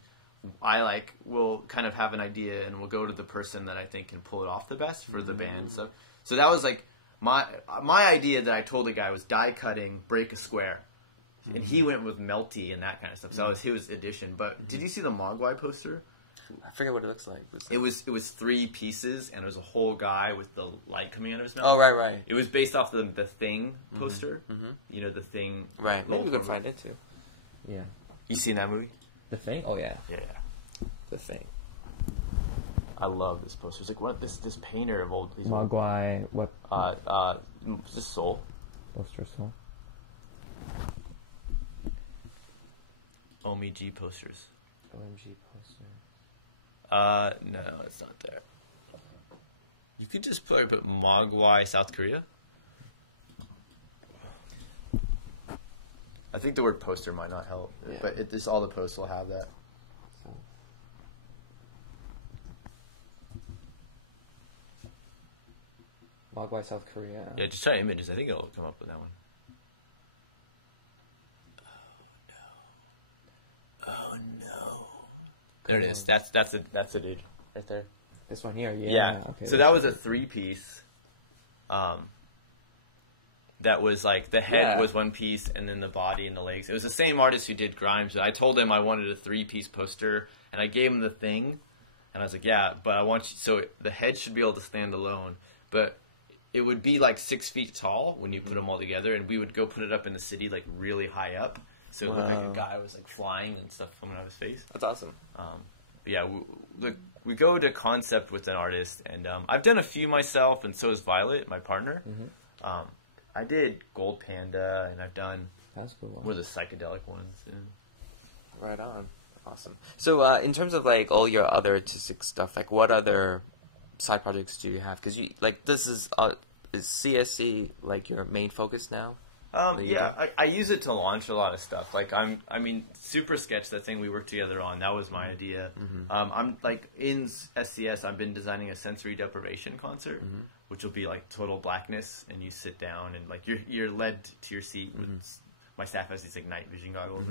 I will kind of have an idea, and we'll go to the person that I think can pull it off the best for the band. So that was like my idea that I told the guy was die cutting, break a square, and he went with melty and that kind of stuff. So that was his addition. But did you see the Mogwai poster? I forget what it looks like. It was 3 pieces, and it was a whole guy with the light coming out of his mouth. Oh, right. It was based off the Thing poster. Mm-hmm. You know, the Thing. Right. Maybe we could find it too. Yeah. You seen that movie? The Thing? Oh yeah. Yeah. The Thing. I love this poster. It's like what this painter of old. Mogwai. What? Is this Seoul? Poster Seoul. OMG posters. OMG poster. No, it's not there. You could just put Mogwai, South Korea. I think the word poster might not help, but all the posts will have that. Mogwai, South Korea. Yeah, just try images. I think it'll come up with that one. Oh no! There it is. That's a dude right there. This one here, Okay. So that was a 3-piece. That was like the head was 1 piece, and then the body and the legs. It was the same artist who did Grimes. I told him I wanted a 3-piece poster, and I gave him the Thing, and I was like, yeah, but I want you. So the head should be able to stand alone, but it would be like 6 feet tall when you put them all together, and we would go put it up in the city, like really high up. So it looked like a guy was like flying and stuff coming out of his face. That's awesome. But yeah, we go to concept with an artist, and I've done a few myself, and so has Violet, my partner. Mm-hmm. I did Gold Panda, and I've done more the psychedelic ones. Yeah. Right on. Awesome. So in terms of like all your other artistic stuff, like what other side projects do you have? Because you like this is CSC like your main focus now? Yeah, I use it to launch a lot of stuff. Like Super Sketch, that thing we worked together on, that was my idea. Mm-hmm. I'm like in SCS, I've been designing a sensory deprivation concert, which will be like total blackness, and you sit down and like you're led to your seat. With, my staff has these like night vision goggles,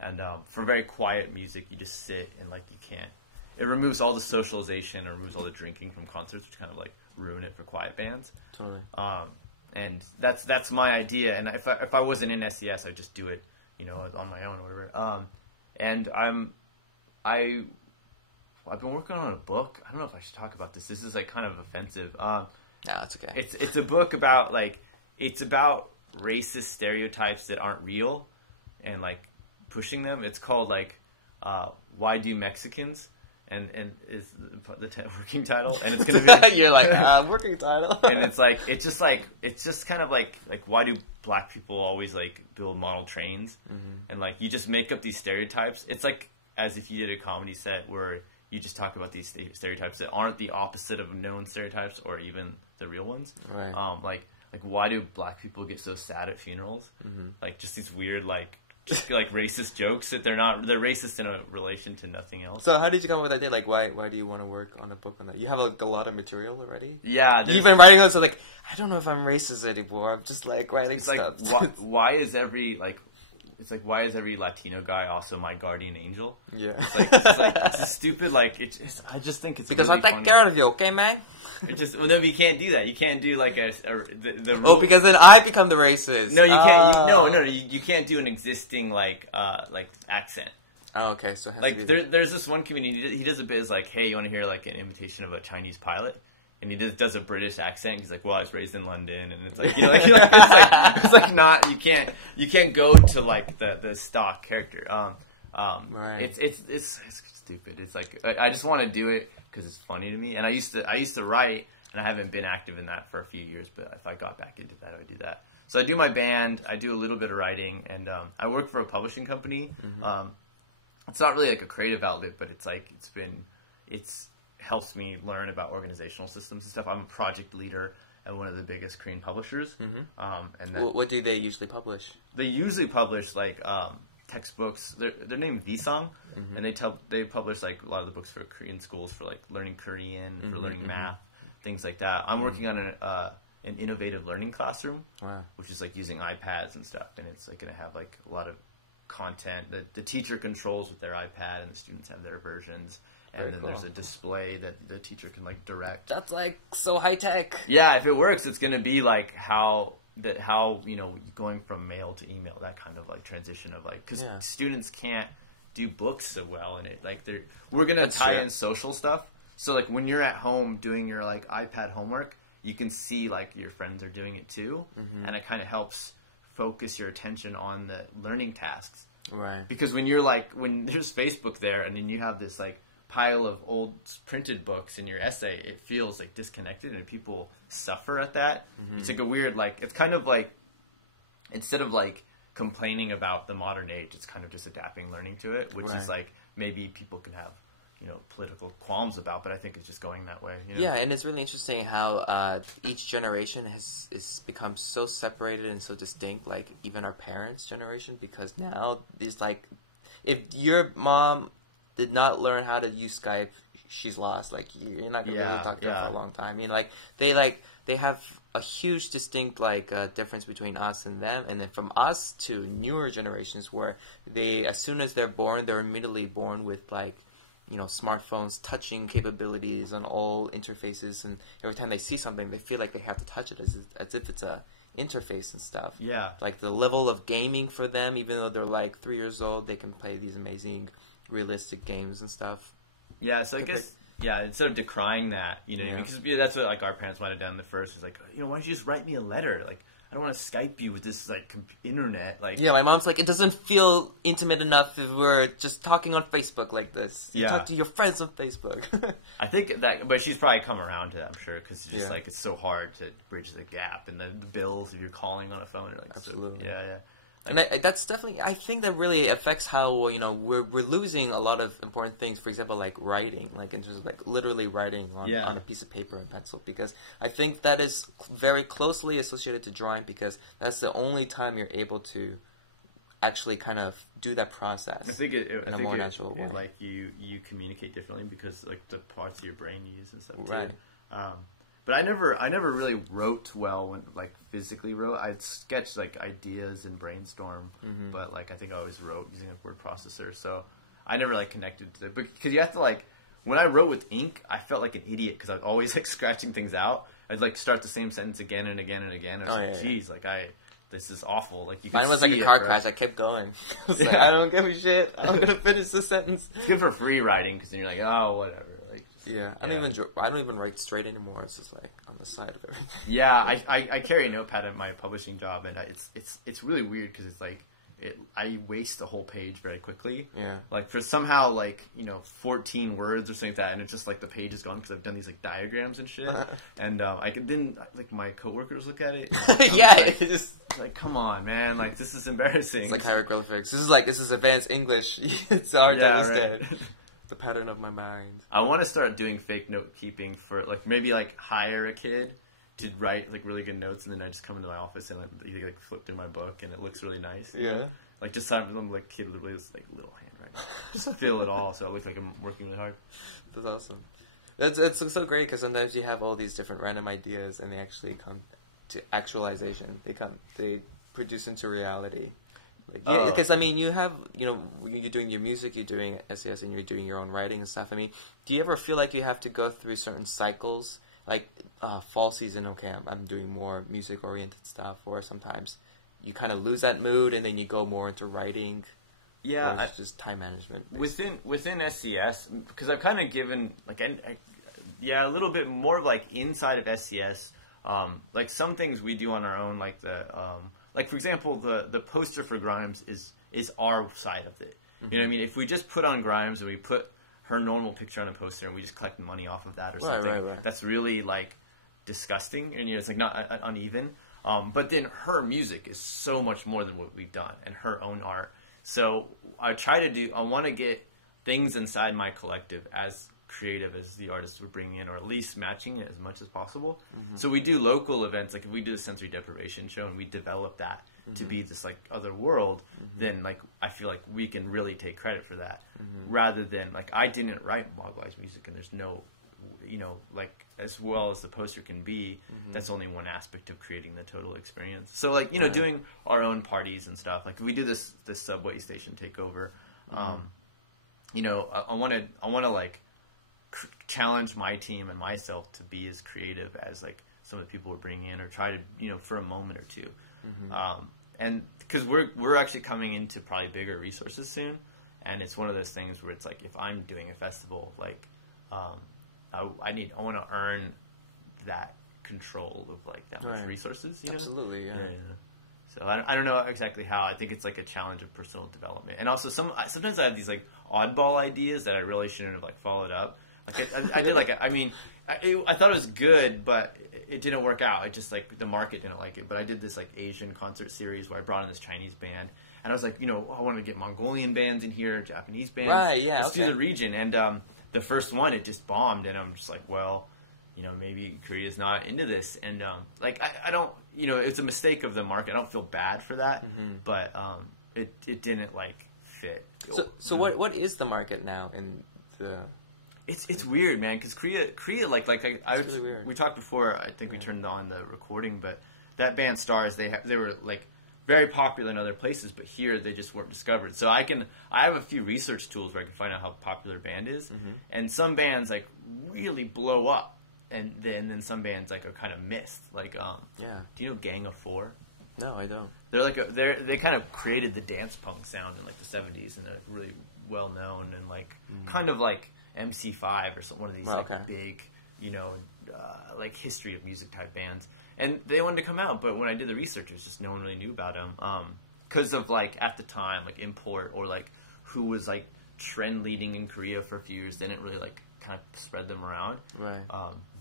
and for very quiet music, you just sit and like you can't. It removes all the socialization, it removes all the drinking from concerts, which kind of like ruin it for quiet bands. Totally. And that's my idea. And if I wasn't in SCS, I'd just do it, on my own or whatever. And I've been working on a book. I don't know if I should talk about this. This is like kind of offensive. No, it's okay. It's a book about it's about racist stereotypes that aren't real, and like pushing them. It's called Why Do Mexicans? And is the working title, and it's gonna be you're like working title, and it's just kind of like why do black people always like build model trains, and like you just make up these stereotypes. It's like as if you did a comedy set where you just talk about these stereotypes that aren't the opposite of known stereotypes or even the real ones. Right. Like why do black people get so sad at funerals? Like just these weird like racist jokes that they're racist in a relation to nothing else. So how did you come up with that idea? Like why do you want to work on a book on that? You have like a lot of material already? Yeah. You've been writing on, so like I don't know if I'm racist anymore. I'm just like writing stuff. Like why is every why is every Latino guy also my guardian angel? Yeah. It's a stupid I just think it's because really I take funny. care of you, okay, man? No, you can't do that. You can't do like the rule. Oh, because then I become the racist. No, you can't. You can't do an existing accent. Oh, okay. So it has to be there's this one comedian. He does a bit as like, hey, you want to hear like an imitation of a Chinese pilot? And he does a British accent. He's like, well, I was raised in London, and it's like it's like not you can't go to like the stock character. Right. It's stupid. It's like I just want to do it because it's funny to me. And I used to write, and I haven't been active in that for a few years. But if I got back into that, I would do that. So I do my band. I do a little bit of writing, and I work for a publishing company. It's not really like a creative outlet, but it's helps me learn about organizational systems and stuff. I'm a project leader at one of the biggest Korean publishers. What do they usually publish? They usually publish textbooks. They're named Visang, and they publish like a lot of the books for Korean schools for like learning Korean, for learning math, things like that. I'm working on an innovative learning classroom, which is like using iPads and stuff, and it's like going to have like a lot of content that the teacher controls with their iPad, and the students have their versions. And then there's a display that the teacher can like direct. That's like so high tech. Yeah, if it works, it's going to be like how going from mail to email, that kind of like transition of like because students can't do books so well in it. Like we're gonna tie in social stuff. So like when you're at home doing your like iPad homework, you can see like your friends are doing it too, and it kind of helps focus your attention on the learning tasks. Right. Because when you're like when there's Facebook there, and then you have this like pile of old printed books in your essay, it feels like disconnected, and people suffer at that. It's like a weird like it's kind of like instead of like complaining about the modern age, it's kind of just adapting learning to it, which is like maybe people can have political qualms about, but I think it's just going that way. Yeah, and it's really interesting how each generation is become so separated and so distinct, like even our parents' generation, because now there's like, if your mom did not learn how to use Skype, she's lost. Like, you're not going to really talk to her for a long time. I mean, they have a huge distinct difference between us and them, and then from us to newer generations where they, as soon as they're born, they're immediately born with smartphones, touching capabilities on all interfaces, and every time they see something, they feel like they have to touch it as if it's a interface and stuff. Yeah. Like the level of gaming for them, even though they're like 3 years old, they can play these amazing, realistic games and stuff. Yeah, so I guess, instead of decrying that, because that's what like our parents might have done the first, is like, why don't you just write me a letter? Like, I don't want to Skype you with this like internet. Like, yeah, my mom's like, it doesn't feel intimate enough if we're just talking on Facebook like this. You talk to your friends on Facebook. I think that, but she's probably come around to that, I'm sure, because it's just like it's so hard to bridge the gap, and the bills if you're calling on a phone are like absolutely. So, yeah. And that's definitely, I think that really affects how, we're losing a lot of important things. For example, like writing, like in terms of like literally writing on a piece of paper and pencil, because I think that is very closely associated to drawing, because that's the only time you're able to actually kind of do that process. I think in a more natural way. Like you communicate differently because like the parts of your brain you use and stuff too. Right. But I never really wrote well when like physically wrote. I'd sketch like ideas and brainstorm, but like I think I always wrote using a word processor. So I never like connected to it because you have to like when I wrote with ink, I felt like an idiot because I was always like scratching things out. I'd like start the same sentence again and again and again. I was geez, like this is awful. Like you. Mine was like a car crash. I kept going. I was like, I don't give a shit. I'm gonna finish the sentence. It's good for free writing because then you're like, oh, whatever. Yeah, I don't even write straight anymore. It's just like on the side of everything. Yeah, I carry a notepad at my publishing job, and it's really weird because it's like I waste a whole page very quickly. Yeah, like for somehow 14 words or something like that, and it's just like the page is gone because I've done these like diagrams and shit, and then like my coworkers look at it. Yeah, it's just like come on, man, like this is embarrassing. It's like hieroglyphics. This is advanced English. It's hard to understand. Right. The pattern of my mind. I want to start doing fake note keeping for like maybe like hire a kid to write like really good notes, and then I just come into my office and like flip through my book and it looks really nice. Yeah. Like just some like kid with this like little handwriting. Just fill it all so I look like I'm working really hard. That's awesome. It's so great because sometimes you have all these different random ideas and they actually come to actualization. They produce into reality. Because I mean, you have you're doing your music, you're doing SCS, and you're doing your own writing and stuff. I mean, do you ever feel like you have to go through certain cycles, like fall season? Okay, I'm doing more music oriented stuff, or sometimes you kind of lose that mood and then you go more into writing. Yeah, or it's just time management within SCS, because I've kind of given like a little bit more of like inside of SCS, like some things we do on our own, like the. Like, for example, the poster for Grimes is our side of it. You know what I mean? If we just put on Grimes and we put her normal picture on a poster and we just collect money off of that or something, that's really, like, disgusting. And, it's, like, not uneven. But then her music is so much more than what we've done and her own art. So I want to get things inside my collective as creative as the artists we're bringing in, or at least matching it as much as possible. So we do local events, like if we do a sensory deprivation show and we develop that to be this like other world, then like I feel like we can really take credit for that, rather than like I didn't write Mogwai's music and there's no, like as well as the poster can be, that's only one aspect of creating the total experience. So like doing our own parties and stuff, like if we do this subway station takeover, I want to like challenge my team and myself to be as creative as like some of the people we're bringing in, or try to for a moment or two, and because we're actually coming into probably bigger resources soon, and it's one of those things where it's like if I'm doing a festival, like I want to earn that control of like that much resources. You know? Absolutely, yeah. So I don't know exactly how. I think it's like a challenge of personal development, and also sometimes I have these like oddball ideas that I really shouldn't have like followed up. Like I did like I thought it was good, but it didn't work out. It just like the market didn't like it. But I did this like Asian concert series where I brought in this Chinese band, and I was like, I want to get Mongolian bands in here, Japanese bands. Right, yeah. Let's do the region. And the first one, it just bombed, and I'm just like, well, maybe Korea's not into this. And like I don't, it's a mistake of the market. I don't feel bad for that, but it didn't like fit. So what is the market now in the? It's weird, man, because Korea like really weird. We talked before. I think we turned on the recording, but that band Stars, they were like very popular in other places, but here they just weren't discovered. So I have a few research tools where I can find out how popular a band is, and some bands like really blow up, and then some bands like are kind of missed. Like do you know Gang of Four? No, I don't. They're like they kind of created the dance punk sound in like the 70s, and they're really well known and like kind of like MC5 or one of these like big, like history of music type bands. And they wanted to come out, but when I did the research, it was just no one really knew about them. Because of like at the time, like import or like who was like trend leading in Korea for a few years, they didn't really like kind of spread them around. Right.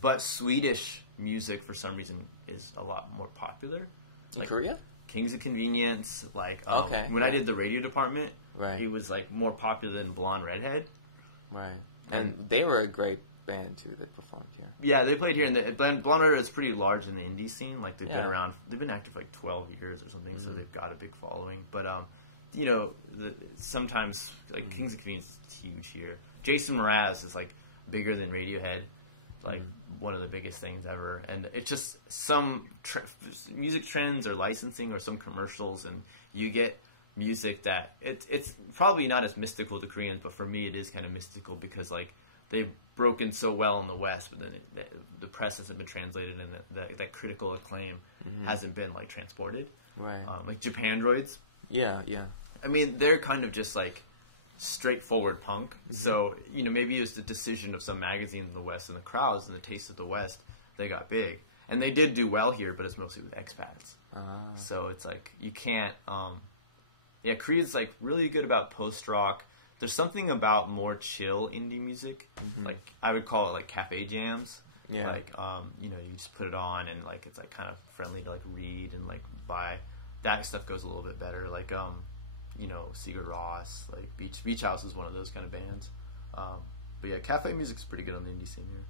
But Swedish music for some reason is a lot more popular. In Korea? Kings of Convenience, like when I did the radio department, it was like more popular than Blonde Redhead. Right. And they were a great band too that performed here. Yeah, they played here, and Blonde Redhead is pretty large in the indie scene. Like they've been around, they've been active for like 12 years or something, so they've got a big following. But sometimes like Kings of Convenience is huge here. Jason Mraz is like bigger than Radiohead, like one of the biggest things ever. And it's just some music trends or licensing or some commercials, and you get music that it's probably not as mystical to Koreans, but for me it is kind of mystical because like they've broken so well in the West, but then the press hasn't been translated, and that critical acclaim hasn't been like transported. Right. Like Japandroids. Yeah. I mean, they're kind of just like straightforward punk. So maybe it was the decision of some magazines in the West and the crowds and the taste of the West. They got big, and they did do well here, but it's mostly with expats. So it's like you can't. Korea's like really good about post-rock. There's something about more chill indie music. Like I would call it like cafe jams. Yeah. Like you just put it on and like it's like kind of friendly to like read and like buy. That stuff goes a little bit better. Like Sigur Rós, like Beach House is one of those kind of bands. But yeah, cafe music's pretty good on the indie scene here.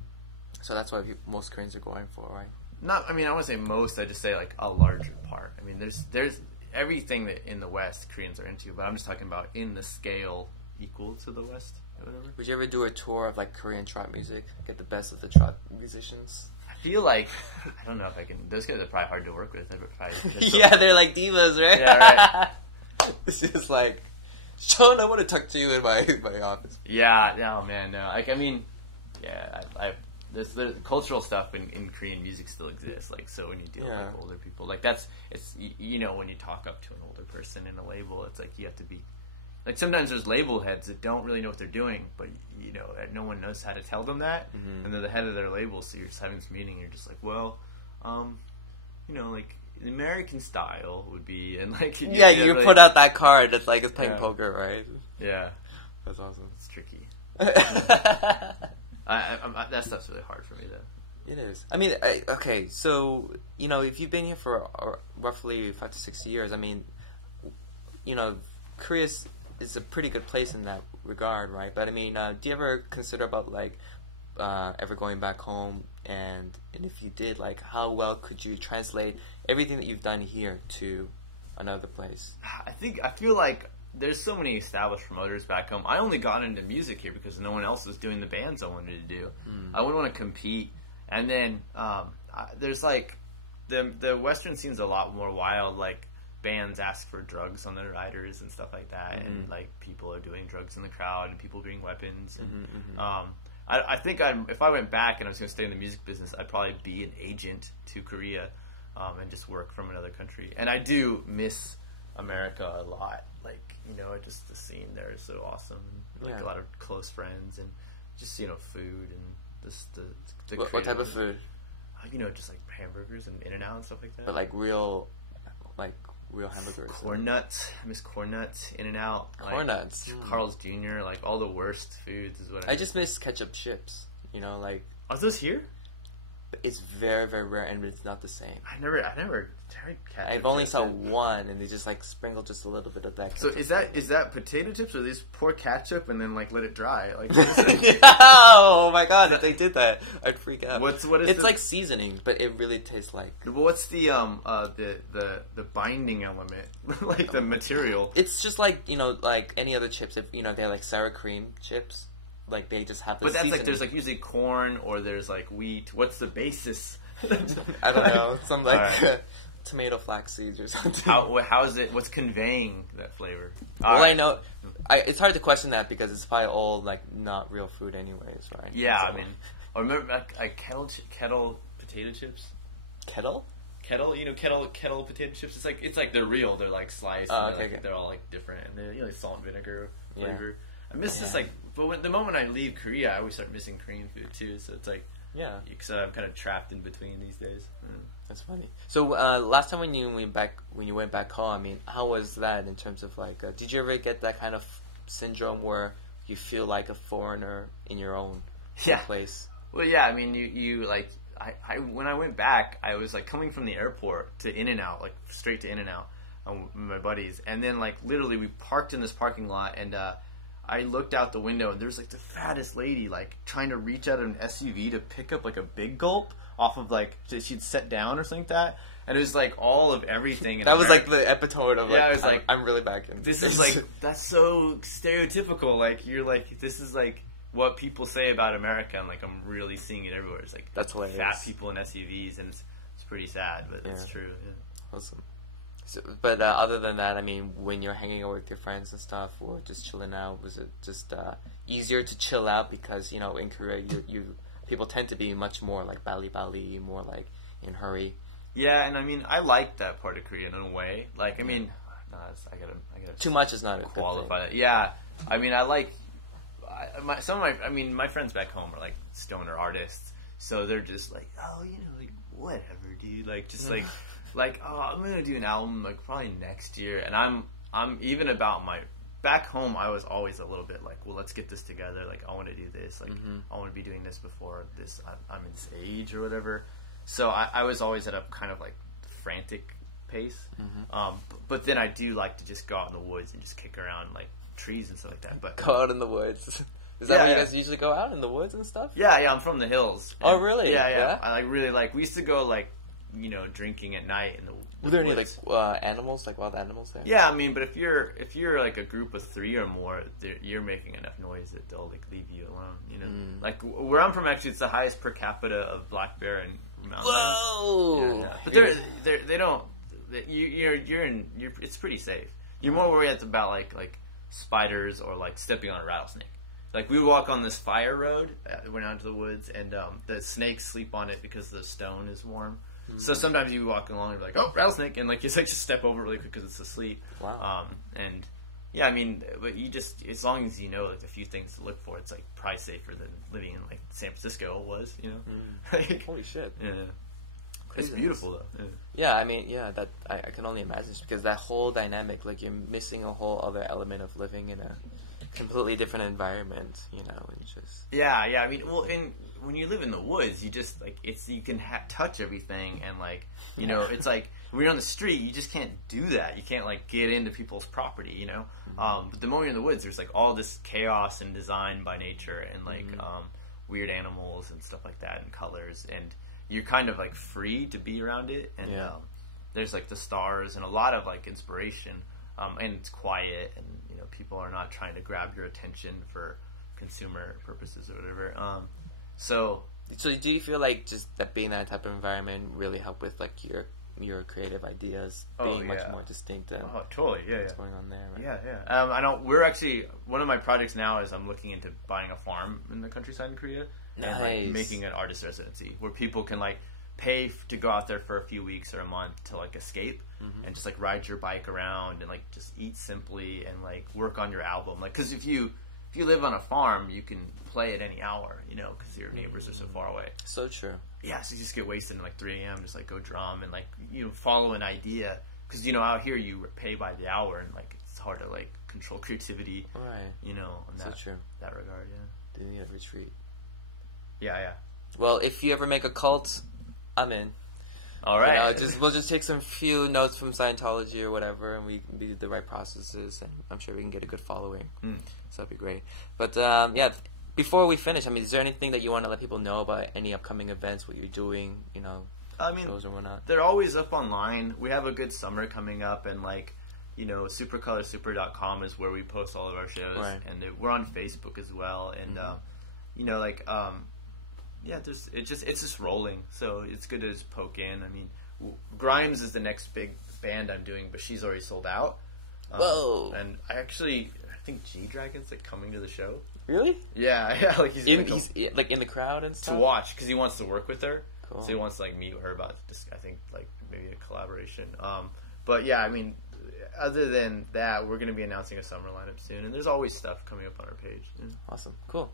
So that's why most Koreans are going for, right? I don't want to say most. I just say like a larger part. I mean, there's everything that in the West Koreans are into, but I'm just talking about in the scale equal to the West or whatever. Would you ever do a tour of like Korean trot music? Get the best of the trot musicians? I feel like, I don't know if I can, those guys are probably hard to work with. Yeah, they're like divas, right? Yeah, right. It's just like, Sean, I want to talk to you in my office. Yeah, no, man, no. Like, I mean, yeah, the cultural stuff in Korean music still exists. Like, so when you deal with like older people, like it's when you talk up to an older person in a label, it's like you have to be, like sometimes there's label heads that don't really know what they're doing, but no one knows how to tell them that, and they're the head of their label, so you're just having this meeting, and you're just like, well, like the American style would be, and like you really put out that card that's like it's playing poker, right? Yeah, that's awesome. It's tricky. That stuff's really hard for me, though. It is. I mean, okay, so, if you've been here for roughly 5 to 6 years, I mean, Korea is a pretty good place in that regard, right? But, I mean, do you ever consider about, like, ever going back home? And if you did, like, how well could you translate everything that you've done here to another place? I feel like there's so many established promoters back home. I only got into music here because no one else was doing the bands I wanted to do. I wouldn't want to compete. And then there's like the Western scene's a lot more wild. Like bands ask for drugs on their riders and stuff like that, and like people are doing drugs in the crowd and people bring weapons. And, I think if I went back and I was going to stay in the music business, I'd probably be an agent to Korea and just work from another country. And I do miss America a lot. Like, you know, just the scene there is so awesome. Like a lot of close friends and just, you know, food and the what type of food? You know, just like hamburgers and In-N-Out and stuff like that. But like real hamburgers. Corn nuts. I miss corn nuts. In-N-Out. Corn nuts. Carl's Jr. Like all the worst foods is what I just miss ketchup chips. You know, like. Are those here? It's very, very rare, and it's not the same. I never tried ketchup. I've only saw one, and they just like sprinkle just a little bit of that. So is that potato chips, or they just pour ketchup and then like let it dry? Like, oh my god, if they did that, I'd freak out. What is it's like seasoning, but it really tastes like. But what's the binding element, like the material? It's just like, you know, like any other chips. If you know, they're like sour cream chips. Like they just have the But that's seasoning. like there's like usually corn or there's like wheat. What's the basis? I don't know. Some like tomato flax seeds or something. How is it? What's conveying that flavor? Well, I know. It's hard to question that because it's probably all like not real food anyways, right? Yeah, so. I mean, I remember like kettle potato chips. Kettle, you know, kettle potato chips. It's like they're real. They're like sliced. Oh, and okay. They're all like different, and they're, you know, like salt and vinegar flavor. Yeah. I miss this like, but the moment I leave Korea, I always start missing Korean food too. So it's like, because I'm kind of trapped in between these days. That's funny. So last time when you went back home, I mean, how was that in terms of like, did you ever get that kind of syndrome where you feel like a foreigner in your own place? Well, yeah. I mean, you like, I when I went back, I was like coming from the airport to In-N-Out, like straight to In-N-Out with my buddies, and then like literally we parked in this parking lot and. I looked out the window and there was like the fattest lady like trying to reach out an SUV to pick up like a big gulp off of like she'd set down or something like that, and it was like all of everything. That was like the epitome of like, I was like, I'm really back in. This is like that's so stereotypical. Like you're like this is like what people say about America, and like I'm really seeing it everywhere. It's like that's hilarious. Fat people in SUVs, and it's pretty sad, but it's true. Yeah. Awesome. So, but other than that, I mean, when you're hanging out with your friends and stuff, or just chilling out, was it just easier to chill out because, you know, in Korea, you people tend to be much more like bali, more like in hurry. Yeah, and I mean, I like that part of Korea in a way. Like, I mean, I gotta. Too much is not a qualify that. Yeah, I mean, I like my friends back home are like stoner artists, so they're just like, oh, you know, like whatever, dude, like just like. Like, oh, I'm gonna do an album like probably next year, and I'm even about my back home. I was always a little bit like, well, let's get this together. Like, I want to do this. Like, I want to be doing this before this. I'm in this age or whatever. So I was always at a kind of like frantic pace. But then I do like to just go out in the woods and just kick around like trees and stuff like that. But go out in the woods. Is that where you guys usually go out in the woods and stuff? Yeah. I'm from the hills. Oh, really? Yeah. I like really like. We used to go like. You know, drinking at night in the woods. Were there any like animals, like wild animals there? Yeah, I mean, but if you're like a group of 3 or more, you're making enough noise that they'll like leave you alone. You know, like where I'm from, actually, it's the highest per capita of black bear in mountains. Whoa! Yeah. But they don't. You're it's pretty safe. You're more worried about like spiders or like stepping on a rattlesnake. Like we walk on this fire road, went out into the woods, and the snakes sleep on it because the stone is warm. So sometimes you walk along and be like, oh, rattlesnake, and like you like just step over really quick because it's asleep. Wow. And yeah, I mean, but you just as long as you know like a few things to look for, it's like probably safer than living in like San Francisco was, you know. Like, holy shit. Yeah. It's beautiful though. Yeah, I mean, that I can only imagine because that whole dynamic, like you're missing a whole other element of living in a completely different environment, you know, and just yeah. I mean, well, when you live in the woods, you just like you can touch everything, and like you know, it's like when you're on the street, you just can't do that. You can't like get into people's property, you know. But the moment you're in the woods, there's like all this chaos and design by nature, and like weird animals and stuff like that, and colors, and you're kind of like free to be around it, and there's like the stars and a lot of like inspiration, and it's quiet, and you know, people are not trying to grab your attention for consumer purposes or whatever. So do you feel like just that being that type of environment really helped with like your creative ideas being much more distinct than totally what's going on there, right? I know we're actually one of my projects now is I'm looking into buying a farm in the countryside in Korea and like making an artist residency where people can like pay to go out there for a few weeks or a month to like escape and just like ride your bike around and like just eat simply and like work on your album. Like, because if you live on a farm, you can play at any hour, you know, because your neighbors are so far away. So true. Yeah, so you just get wasted at like 3 a.m. just like go drum and like, you know, follow an idea, because you know out here you pay by the hour and like it's hard to like control creativity. Right. You know, in so true. That regard, yeah. Doing a retreat. Yeah. Well, if you ever make a cult, I'm in. All right. You know, we'll just take some few notes from Scientology or whatever, and we do the right processes, and I'm sure we can get a good following. So that'd be great. But yeah, before we finish, I mean, is there anything that you want to let people know about any upcoming events, what you're doing, you know, I mean, shows or whatnot? They're always up online. We have a good summer coming up, and like, you know, supercolorsuper.com is where we post all of our shows, and we're on Facebook as well, and you know, like yeah, it's just rolling, so it's good to just poke in. I mean, Grimes is the next big band I'm doing, but she's already sold out. Whoa! And I think G-Dragon's like coming to the show. Really? Yeah, like he's like in the crowd and stuff to watch, because he wants to work with her. Cool. So he wants to like meet her about this. I think like maybe a collaboration. But yeah, I mean, other than that, we're going to be announcing a summer lineup soon, and there's always stuff coming up on our page. Yeah. Awesome, cool.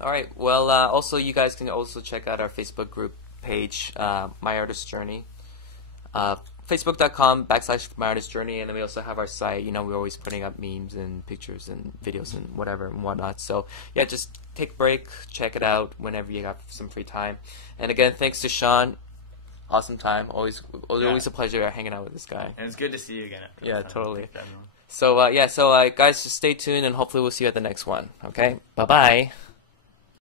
All right. Well, also you guys can also check out our Facebook group page, My Artist Journey, Facebook.com/My Artist Journey, and then we also have our site. You know, we're always putting up memes and pictures and videos and whatever and whatnot. So yeah, just take a break, check it out whenever you have some free time. And again, thanks to Sean. Awesome time. Always a pleasure hanging out with this guy. And it's good to see you again. Yeah, totally. So guys, just stay tuned, and hopefully we'll see you at the next one. Okay, bye bye.